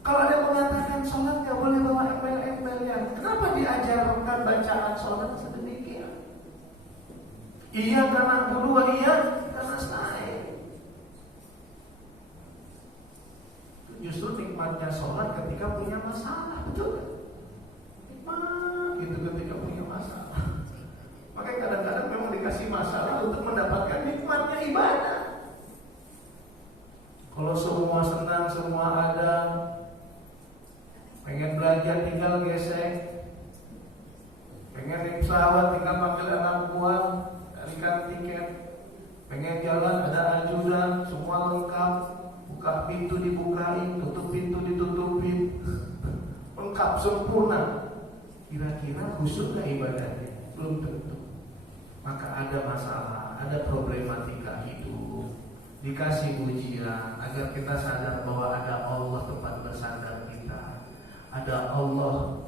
kalau ada yang mengatakan sholat nggak boleh bawa embel-embelnya, kenapa diajarkan bacaan sholat sedemikian? Iya karena dulu, iya karena saya. Justru nikmatnya sholat ketika punya masalah, betul kan? Nikmat itu ketika punya masalah. Makanya kadang-kadang memang dikasih masalah untuk mendapatkan nikmatnya ibadah. Kalau semua senang, semua ada, pengen belajar tinggal gesek, pengen naik pesawat tinggal panggil anak buah, carikan tiket, pengen jalan ada ajudan, semua lengkap, buka pintu dibukain, tutup pintu ditutupin, lengkap sempurna. Kira-kira khusyuk gak ibadahnya? Belum tentu. Maka ada masalah, ada problematika hidup, dikasih ujian agar kita sadar bahwa ada Allah tempat bersandar kita. Ada Allah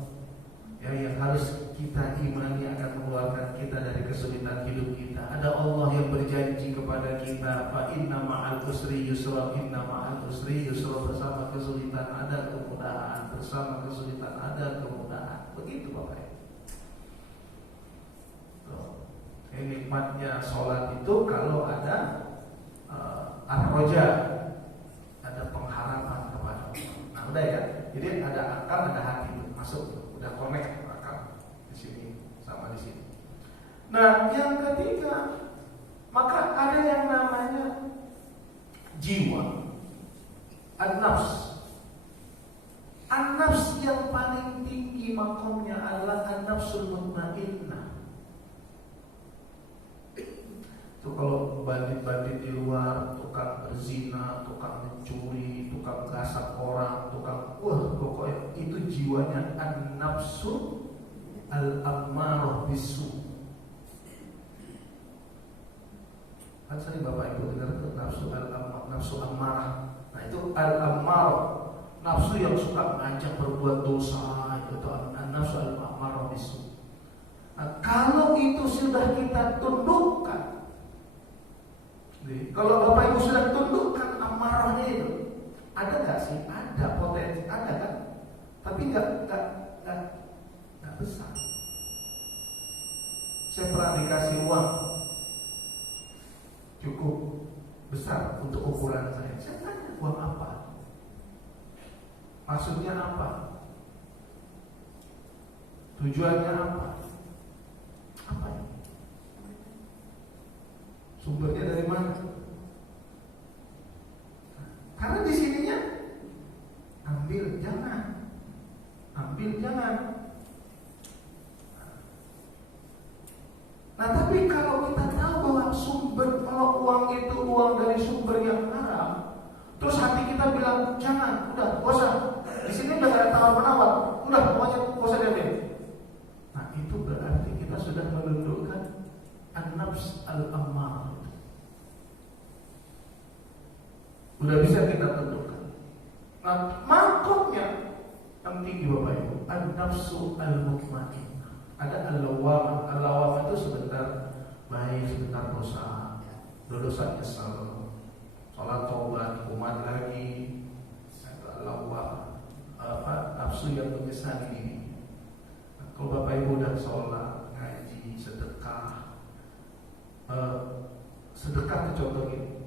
yang harus kita imani akan mengeluarkan kita dari kesulitan hidup kita. Ada Allah yang berjanji kepada kita, fa inna ma'al usri yusra, inna ma'al usri yusra, bersama kesulitan ada kemudahan, bersama kesulitan ada kemudahan. Begitu Bapak Ibu. Nikmatnya sholat itu kalau ada ar-roja, ada pengharapan kepada Allah. Nah udah ya, jadi ada akal, ada hati masuk, udah connect akal di sini sama di sini. Nah yang ketiga, maka ada yang namanya jiwa, an-nafs. An-nafs yang paling tinggi makomnya adalah an-nafsul mutmainnah. Itu kalau bandit-bandit di luar, tukang berzina, tukang mencuri, tukang gasak orang, tukang pokoknya itu jiwanya an-nafsu al-ammarah bisu. Kan sering Bapak Ibu dengar itu nafsu al-ammarah, nafsu ammarah. Nah itu al-ammarah, nafsu yang suka ngajak berbuat dosa, itu an-nafsu al-ammarah bisu. Nah, kalau itu sudah kita tundukkan, kalau Bapak Ibu sudah tundukkan amarahnya itu, ada nggak sih? Ada potensi, ada kan? Tapi nggak besar. Saya pernah dikasih uang cukup besar untuk ukuran saya. Saya tanya, uang apa? Maksudnya apa? Tujuannya apa? Apa ini? Sumbernya dari mana? Karena di sininya ambil jangan. Nah tapi kalau kita tahu bahwa kalau uang itu uang dari sumber yang haram, terus hati kita bilang jangan, udah, gak usah. Di sini udah ada tawar menawar, udah pokoknya gak usah diambil. Nah itu berarti kita sudah menundukkan an-nafs al-ammarah. Udah bisa kita tentukan. Nah, makomnya yang tinggi Bapak Ibu, an-nafsu al-mutmainnah. Ada al-lawamah. Al-lawamah itu sebentar baik, sebentar dosa nyesal, sholat taubat, kumat lagi, nafsu yang menyesali diri. Nah, kalau Bapak Ibu udah sholat, ngaji, sedekah, sedekah itu contoh gini.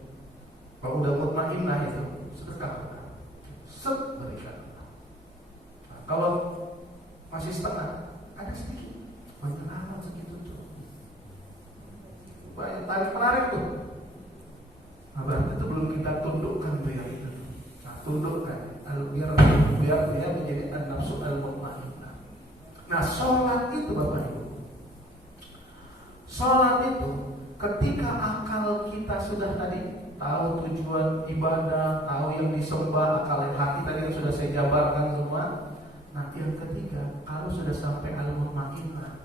Kalau udah mutmainnah itu sedekah, berikan. Nah, kalau masih setengah, ada sedikit, banyak amat segitu tuh, banyak tarik menarik tuh. Nah, berarti itu belum kita tundukkan biar itu. Nah, tundukkan biar dia menjadi an-nafsu al-mutmainnah. Nah, sholat itu Bapak Ibu, sholat itu ketika akal kita sudah tadi tahu tujuan ibadah, tahu yang disembah, akal hati tadi yang sudah saya jabarkan semua. Nah, yang ketiga, kalau sudah sampai al-mutmainnah,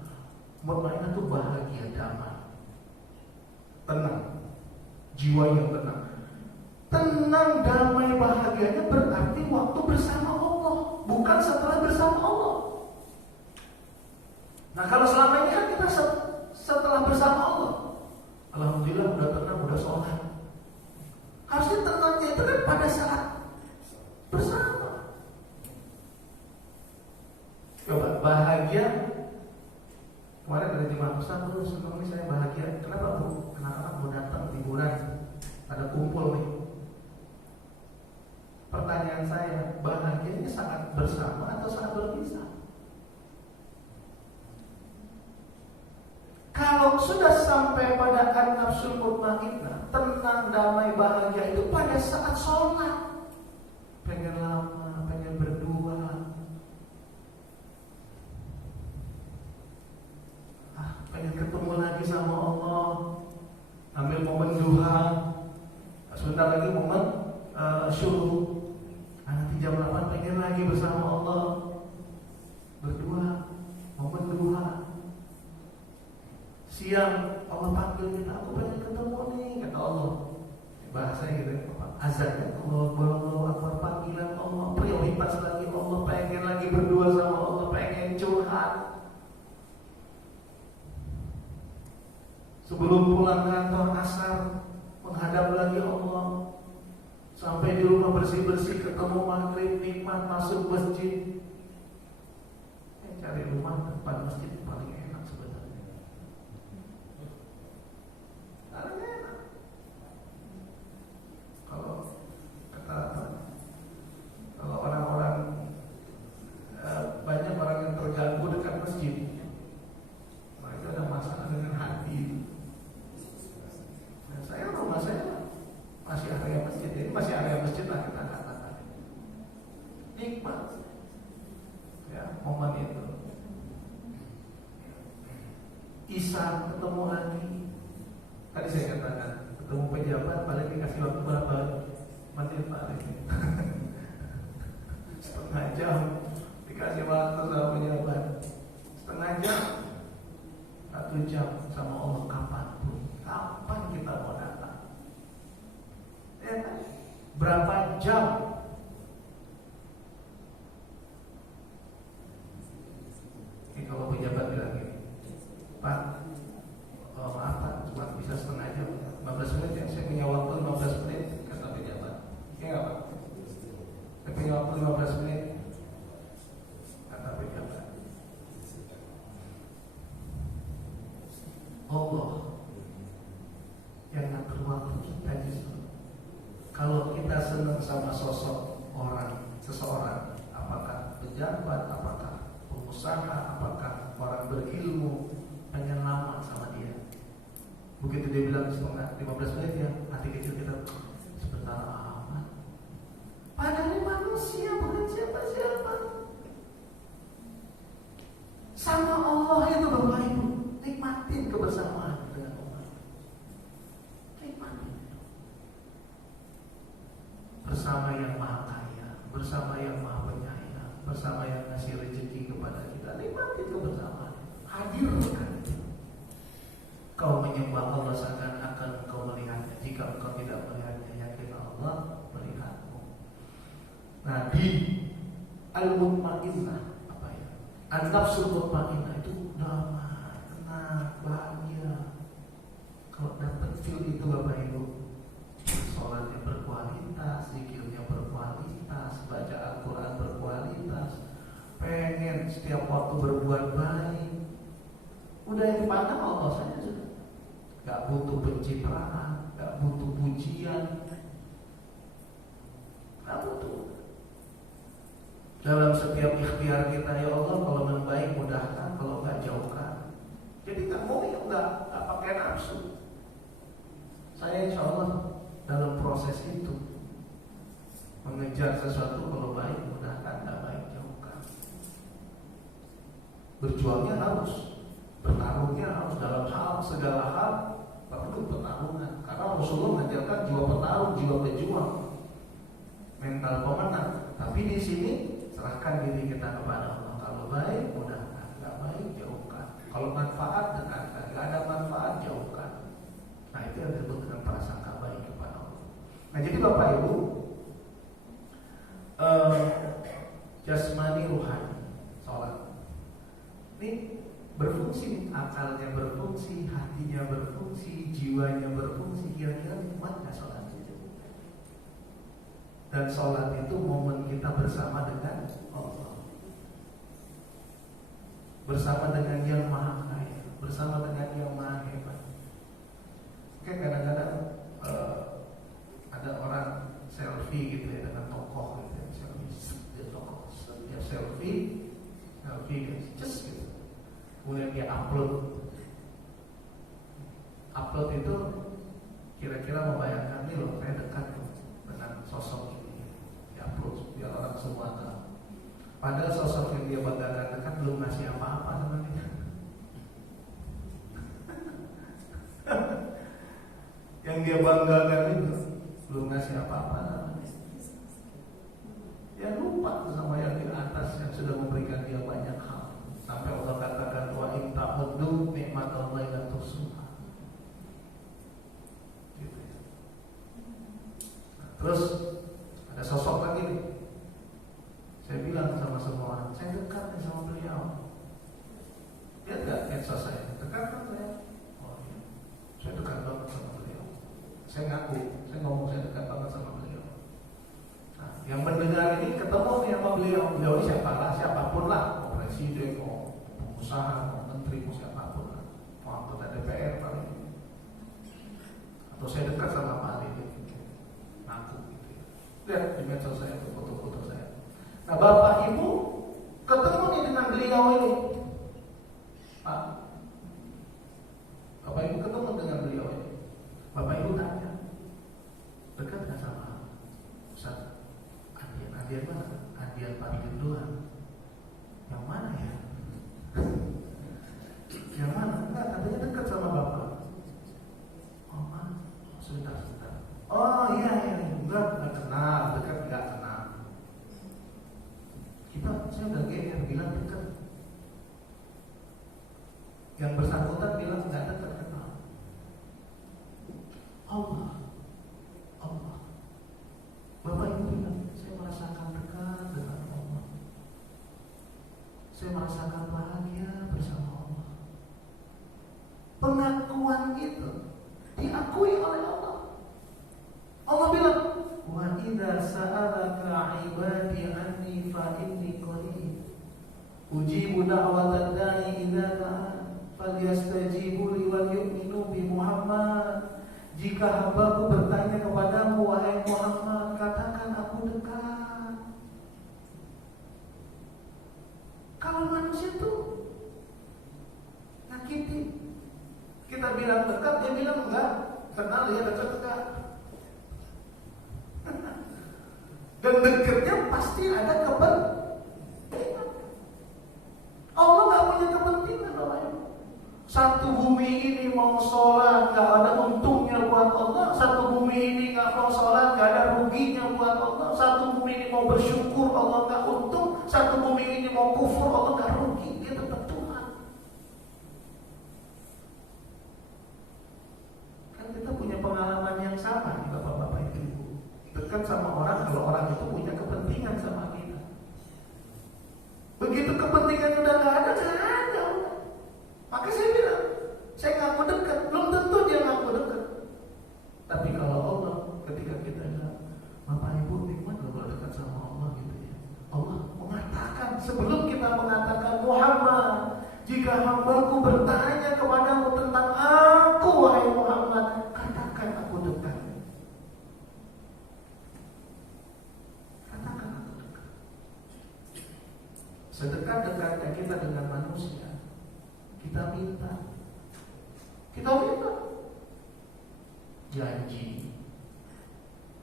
mutmainnah itu bahagia, damai, tenang, jiwanya tenang. Tenang, damai, bahagianya berarti waktu bersama Allah, bukan setelah bersama Allah. Nah, kalau selama ini kan kita setelah bersama Allah, alhamdulillah udah tenang, udah sholat. Harusnya tenangnya itu kan pada saat bersama. Coba bahagia. Kemarin dari Imam Ustaz, sebelum ini saya bahagia. Kenapa Bu? Kenapa mau datang liburan? Ada kumpul nih. Pertanyaan saya, bahagianya saat bersama atau saat berpisah? Kalau sudah sampai pada an-nafsul mutmainnah, tenang, damai, bahagia itu pada saat sholat. Pengen lama, pengen berdua, pengen ketemu lagi sama Allah, ambil momen duha, sebentar lagi momen syuruk. Nanti jam 8 pengen lagi bersama Allah, berdua, momen duha. Siang Allah panggil kita, aku pengen ketemu nih, kata Allah. Bahasanya gitu, azannya Allah, akbar, panggilan Allah, prioritas lagi Allah, pengen lagi berdua sama Allah, pengen curhat. Sebelum pulang kantor asar, menghadap lagi Allah. Sampai di rumah bersih-bersih, ketemu maghrib, nikmat, masuk masjid. Cari rumah depan masjid paling enak sebenarnya. Paling enak. Kalau kata kalau orang-orang banyak orang yang terganggu dekat masjid, mereka ada masalah dengan hati. Dan saya rumah saya masih area masjid, jadi masih area masjid lah kita katakan. Nikmat ya momen itu. Isya ketemu lagi. Tadi saya katakan ketemu pejabat paling dikasih waktu berapa menit paling setengah jam dikasih waktu sama pejabat, setengah jam, 1 jam sama Allah. Kapan kita mau datang? Ya kan? Berapa jam? Ini kalau pejabat bilang gini, Pak, maaf Pak, cuma bisa setengah jam, 15 menit ya, saya punya waktu 15 menit, kata pejabat. Ya nggak Pak? Saya punya waktu 15 menit, kata pejabat. Allah yang ngatur waktu kita justru. Kalau kita senang sama sosok orang, seseorang, apakah pejabat, apakah pengusaha, apakah orang berilmu, pengen lama sama dia. Begitu dia bilang setengah 15 menit ya, hati kecil kita sebentar amat. Padahal manusia bukan siapa-siapa. Sama Allah itu Bapak Ibu, nikmatin kebersamaan dengan Allah. Nikmatin. Bersama yang Maha Kaya, bersama yang Maha Penyayang, bersama yang ngasih rezeki kepada kita, nikmati kebersamaan. Hadirkan. Kau menyembah Allah seakan-akan kau melihatnya. Jika engkau tidak melihatnya, yakin Allah melihatmu. Nah, di al-mutmainnah apa ya? An-nafsul mutmainnah itu damai, tenang, bahagia. Kalau dapat feel itu Bapak Ibu, sholatnya berkualitas, zikirnya berkualitas, baca Al-Quran berkualitas, pengen setiap waktu berbuat baik. Udah yang dipandang Allah saja sudah. Gak butuh pencitraan, gak butuh pujian, gak butuh. Dalam setiap ikhtiar kita, ya Allah, kalau yang baik mudahkan, kalau gak jauhkan. Jadi gak mau ya gak pakai nafsu. Saya insya Allah dalam proses itu mengejar sesuatu, kalau baik mudahkan, gak baik jauhkan. Berjuangnya harus, bertarungnya harus dalam hal segala hal perlu pertarungan. Karena Rasulullah mengajarkan jiwa petarung, jiwa pejuang, mental pemenang. Tapi di sini serahkan diri kita kepada Allah. Kalau baik mudahkan, gak baik jauhkan. Kalau manfaat dekatkan, gak ada manfaat jauhkan. Nah itu yang disebut dengan prasangka baik kepada Allah. Nah jadi Bapak Ibu, jasmani rohani, sholat ini berfungsi, akalnya berfungsi, hatinya berfungsi, jiwanya berfungsi. Kira-kira nikmat gak sholat? Dan sholat itu momen kita bersama dengan Allah, bersama dengan yang maha kaya, bersama dengan yang maha hebat. Kayak kadang-kadang ada orang selfie gitu ya dengan tokoh gitu ya, selfie, just gitu. Kemudian dia upload itu kira-kira membayangkan nih loh, saya dekat dengan sosok ini, diupload biar orang semua tahu. Padahal sosok yang dia banggakan kan belum ngasih apa-apa sama dia. Yang dia banggakan itu belum ngasih apa-apa sama dia. Dia lupa sama yang di atas yang sudah memberikan dia banyak hal. Sampai Allah katakan wa in ta'uddu ni'matallahi la tuhsuha. Gitu ya. Terus ada sosok lagi nih. Saya bilang sama semua orang, saya dekat nih sama beliau. Lihat gak medsos saya? Dekat kan saya? Oh iya, saya dekat banget sama beliau. Saya ngaku, saya ngomong saya dekat banget sama beliau. Nah, yang mendengar ini ketemu nih sama beliau. Beliau ini siapapun lah, mau presiden, mau pengusaha, mau menteri, mau siapapun lah, mau anggota DPR paling. Atau saya dekat sama Pak Ali, ngaku gitu. Lihat di medsos saya tuh foto-foto saya. Nah Bapak Ibu ketemu nih dengan beliau ini, Pak. Bapak Ibu ketemu dengan beliau ini. Bapak Ibu tanya, dekat gak sama Ustaz Adian mana? Adian Pak Ridwan. Yang mana ya? Yang mana? Enggak, katanya dekat sama Bapak. Oh mana? Sebentar. Oh iya, enggak kenal, dekat enggak kenal. Saya udah GR bilang dekat. Yang bersangkutan bilang nggak dekat kenal. Allah. Bapak Ibu bilang saya merasakan dekat dengan Allah. Saya merasakan bahagia bersama Allah. Pengakuan itu diakui oleh Allah. Allah bilang wa idza sa'alaka 'ibadi anni fa inni qarib ujibu da'watad da'i idza da'an falyastajibu li wal yu'minu bi Muhammad. Jika hambaku bertanya kepadamu wahai Muhammad, katakan aku dekat. Kalau manusia itu nyakiti, kita bilang dekat, dia bilang enggak, kenal ya dekat. Dan dekatnya pasti ada kepentingan. Allah gak punya kepentingan Bapak Ibu. Satu bumi ini mau sholat gak ada untungnya buat Allah. Satu bumi ini gak mau sholat gak ada ruginya buat Allah. Satu bumi ini mau bersyukur Allah gak untung. Satu bumi ini mau kufur Allah gak rugi. Dia tetap Tuhan. Kan kita punya pengalaman yang sama nih Bapak-bapak Ibu. Dekat sama orang kalau orang itu punya kepentingan sama kita. Begitu kepentingan udah gak ada. Maka saya bilang, saya ngaku dekat, belum tentu dia ngaku dekat. Tapi kalau Allah, ketika kita bilang, Bapak Ibu nikmat kalau dekat sama Allah gitu ya. Allah mengatakan sebelum kita mengatakan Muhammad, jika hambaku bertanya kepadamu tentang aku, wahai Muhammad, katakan aku dekat. Katakan aku dekat. Sedekat-dekatnya kita dengan manusia, kita minta janji.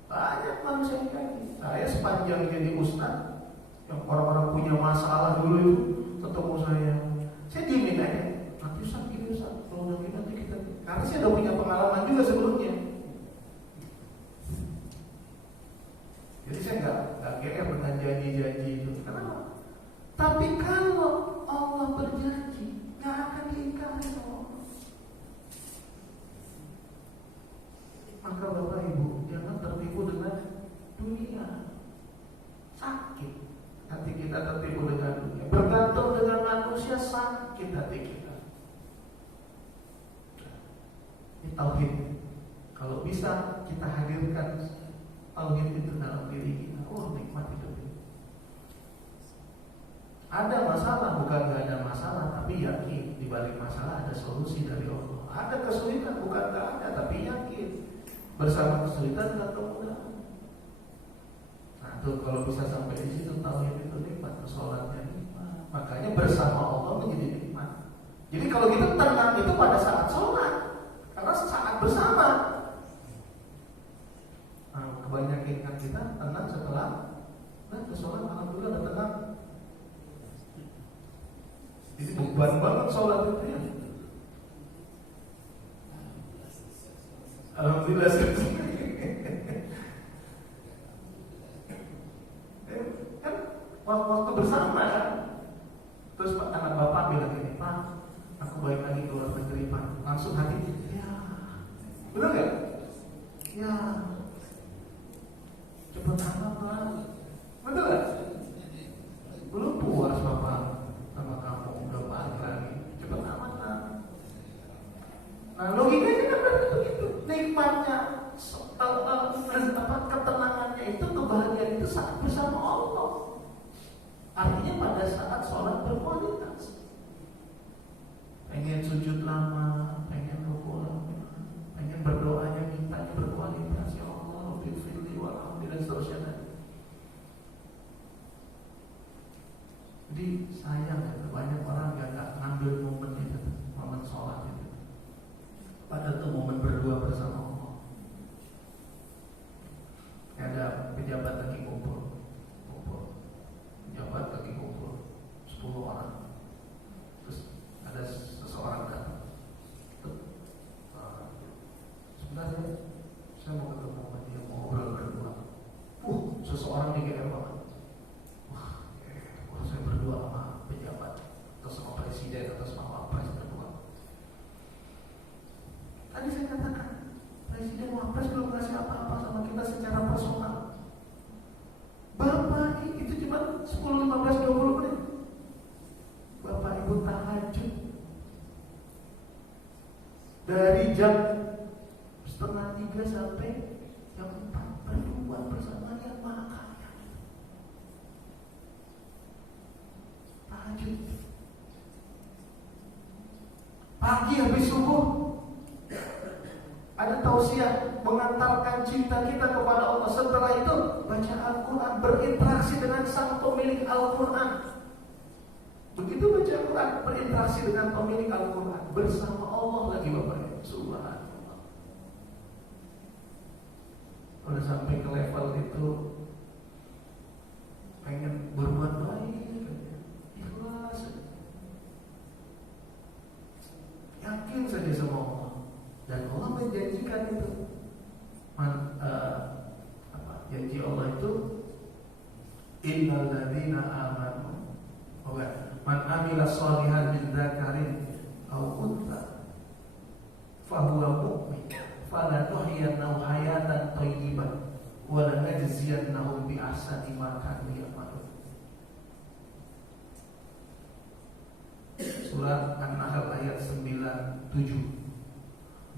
Banyak manusia yang janji. Saya sepanjang jadi ustaz, yang orang-orang punya masalah dulu itu ketemu saya diemin aja. Nanti ustaz gini ustaz, kalau udah gini nanti kita. Karena saya udah punya pengalaman juga sebelumnya. Jadi saya nggak GR dengan janji-janji itu. Kenapa? Tapi kalau Allah berjanji, nggak akan diingkari sama Allah. Maka Bapak Ibu jangan tertipu dengan dunia. Sakit hati kita tertipu dengan dunia. Bergantung dengan manusia, sakit hati kita. Ini tauhid. Kalau bisa kita hadirkan tauhid itu dalam diri kita, nikmat hidup ini. Ada masalah, bukan gak ada masalah, tapi yakin di balik masalah ada solusi dari Allah. Ada kesulitan, bukan gak ada, tapi yakin bersama kesulitan dan kemudahan. Nah, tuh kalau bisa sampai di situ, tauhid itu nikmat, sholatnya nikmat. Makanya bersama Allah menjadi nikmat. Jadi kalau kita tenang itu pada saat sholat, karena saat bersama. Nah, kebanyakan kita tenang setelah ke sholat, alhamdulillah udah tenang. Jadi beban banget sholat itu ya. Alhamdulillah kan waktu bersama kan. Terus anak bapak bilang gini, Pak, aku balik lagi ke luar negeri Pak. Langsung hati, ya benar gak? Ya cepet amat Pak. Betul gak? Belum puas bapak sama kamu, udah balik lagi. Cepet amat Pak. Nah logikanya kan begitu. Nikmatnya, ketenangannya itu, kebahagiaan itu saat bersama Allah. Artinya pada saat sholat berkualitas. Pengen sujud lama, pengen rukuk lama, pengen berdoanya mintanya berkualitas. Ya Allah, Rabbil walhamdulillah dan seterusnya. Jadi sayang ya, banyak orang yang gak ngambil momen itu, momen sholat itu. Padahal itu momen berdua bersama Allah. Ada pejabat lagi kumpul. Pejabat lagi kumpul 10 orang. Terus ada seseorang datang. Sebenarnya saya mau ketemu sama dia, mau ngobrol berdua. Seseorang GR banget. Saya berdua sama pejabat, atau sama presiden, atau sama wapres berdua. Tadi saya katakan, presiden wapres belum kasih apa-apa sama kita secara personal. Bapak itu cuma 10, 15, 20 menit. Bapak Ibu tahajud dari jam 2:30 sampai jam 4 berdua bersama yang Maha Kaya. Tahajud. Pagi habis subuh ada tausiah mengantarkan cinta kita kepada Allah. Setelah itu baca Al-Quran, berinteraksi dengan sang pemilik Al-Quran. Begitu baca Al-Quran, berinteraksi dengan pemilik Al-Quran bersama Allah lagi Bapak Ibu. Subhanallah. Udah sampai ke level itu, pengen berbuat baik, ikhlas, yakin saja sama Allah. Dan Allah menjanjikan itu. Janji Allah itu innal ladzina amanu man amila shalihan min dzakarin aw untha fahuwa mu'min falanuhyiyannahu hayatan thayyibah wa lanajziyannahum bi ahsani ma kanu ya'malun. Surat An-Nahl ayat 97.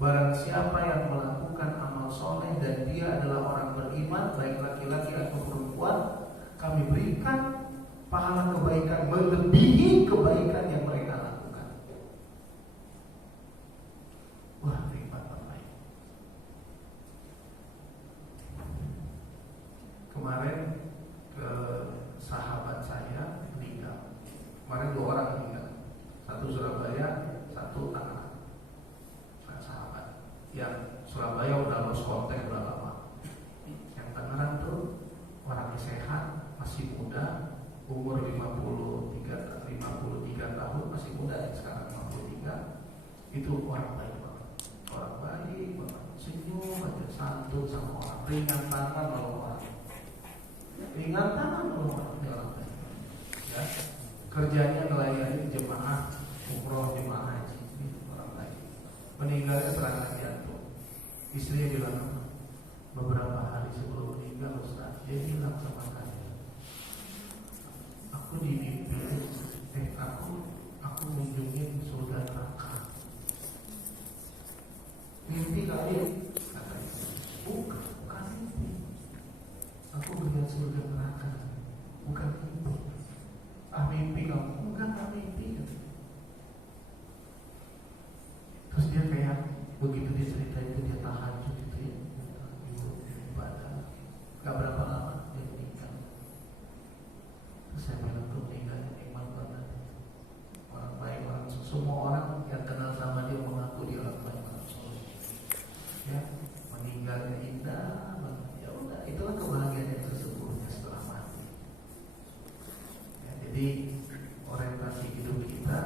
Barang siapa yang melakukan amal soleh dan dia adalah orang beriman, baik laki-laki atau perempuan, kami berikan pahala kebaikan melebihi kebaikan yang mereka lakukan. Wah, nikmat terbaik. Kemarin ke sahabat saya meninggal. Kemarin 2 orang meninggal. Satu Surabaya, satu Tangerang. Sahabat. Yang Surabaya udah lost kontak udah lama. Yang Tangerang tuh orangnya sehat, masih muda, umur 53 tahun, masih muda ya, sekarang 53. Itu orang baik banget. Orang baik banget, senyum aja, santun sama orang, ringan tangan sama orang. Ringan tangan sama orang, ya. Kerjanya melayani jemaah umroh, jemaah haji. Itu orang baik. Meninggalnya serangan jantung. Istrinya bilang, beberapa hari sebelum meninggal Ustaz, dia bilang sama saya, aku di mimpi, aku mengunjungi surga neraka. Mimpi kali, katanya, bukan mimpi. Aku melihat surga neraka, bukan mimpi. Mimpi kamu, enggak mimpi. Terus dia kayak begitu dia cerita itu, dia tahajud gitu ya, ibadah. Gak berapa lama dia meninggal. Terus saya bilang tuh meninggalnya nikmat banget. Orang baik, semua orang yang kenal sama dia mengaku dia orang baik, orang soleh. Ya, meninggalnya indah banget. Ya udah, itulah kebahagiaan yang sesungguhnya setelah mati. Ya, jadi orientasi hidup kita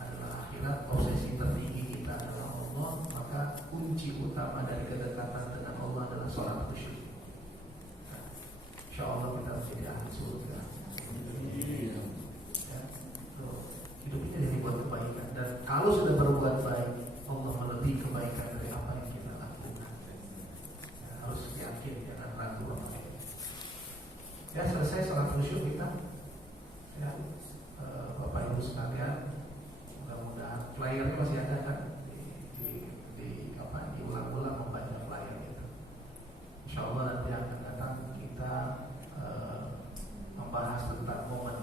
adalah akhirat, obsesi tertinggi kita adalah Allah, maka kunci utama dari kedekatan dengan Allah adalah sholat khusyuk. Insya Allah kita menjadi ahli surga. Ya, hidup ini jadi buat kebaikan, dan kalau sudah berbuat baik, Allah melebihi kebaikan dari apa yang kita lakukan. Ya, harus yakin, jangan ragu. Ya, selesai sholat khusyuk kita. Ya, Bapak Ibu sekalian, mudah-mudahan flyernya masih ada kan, diulang-ulang membaca flyer itu. Insya Allah nanti akan datang kita membahas tentang momen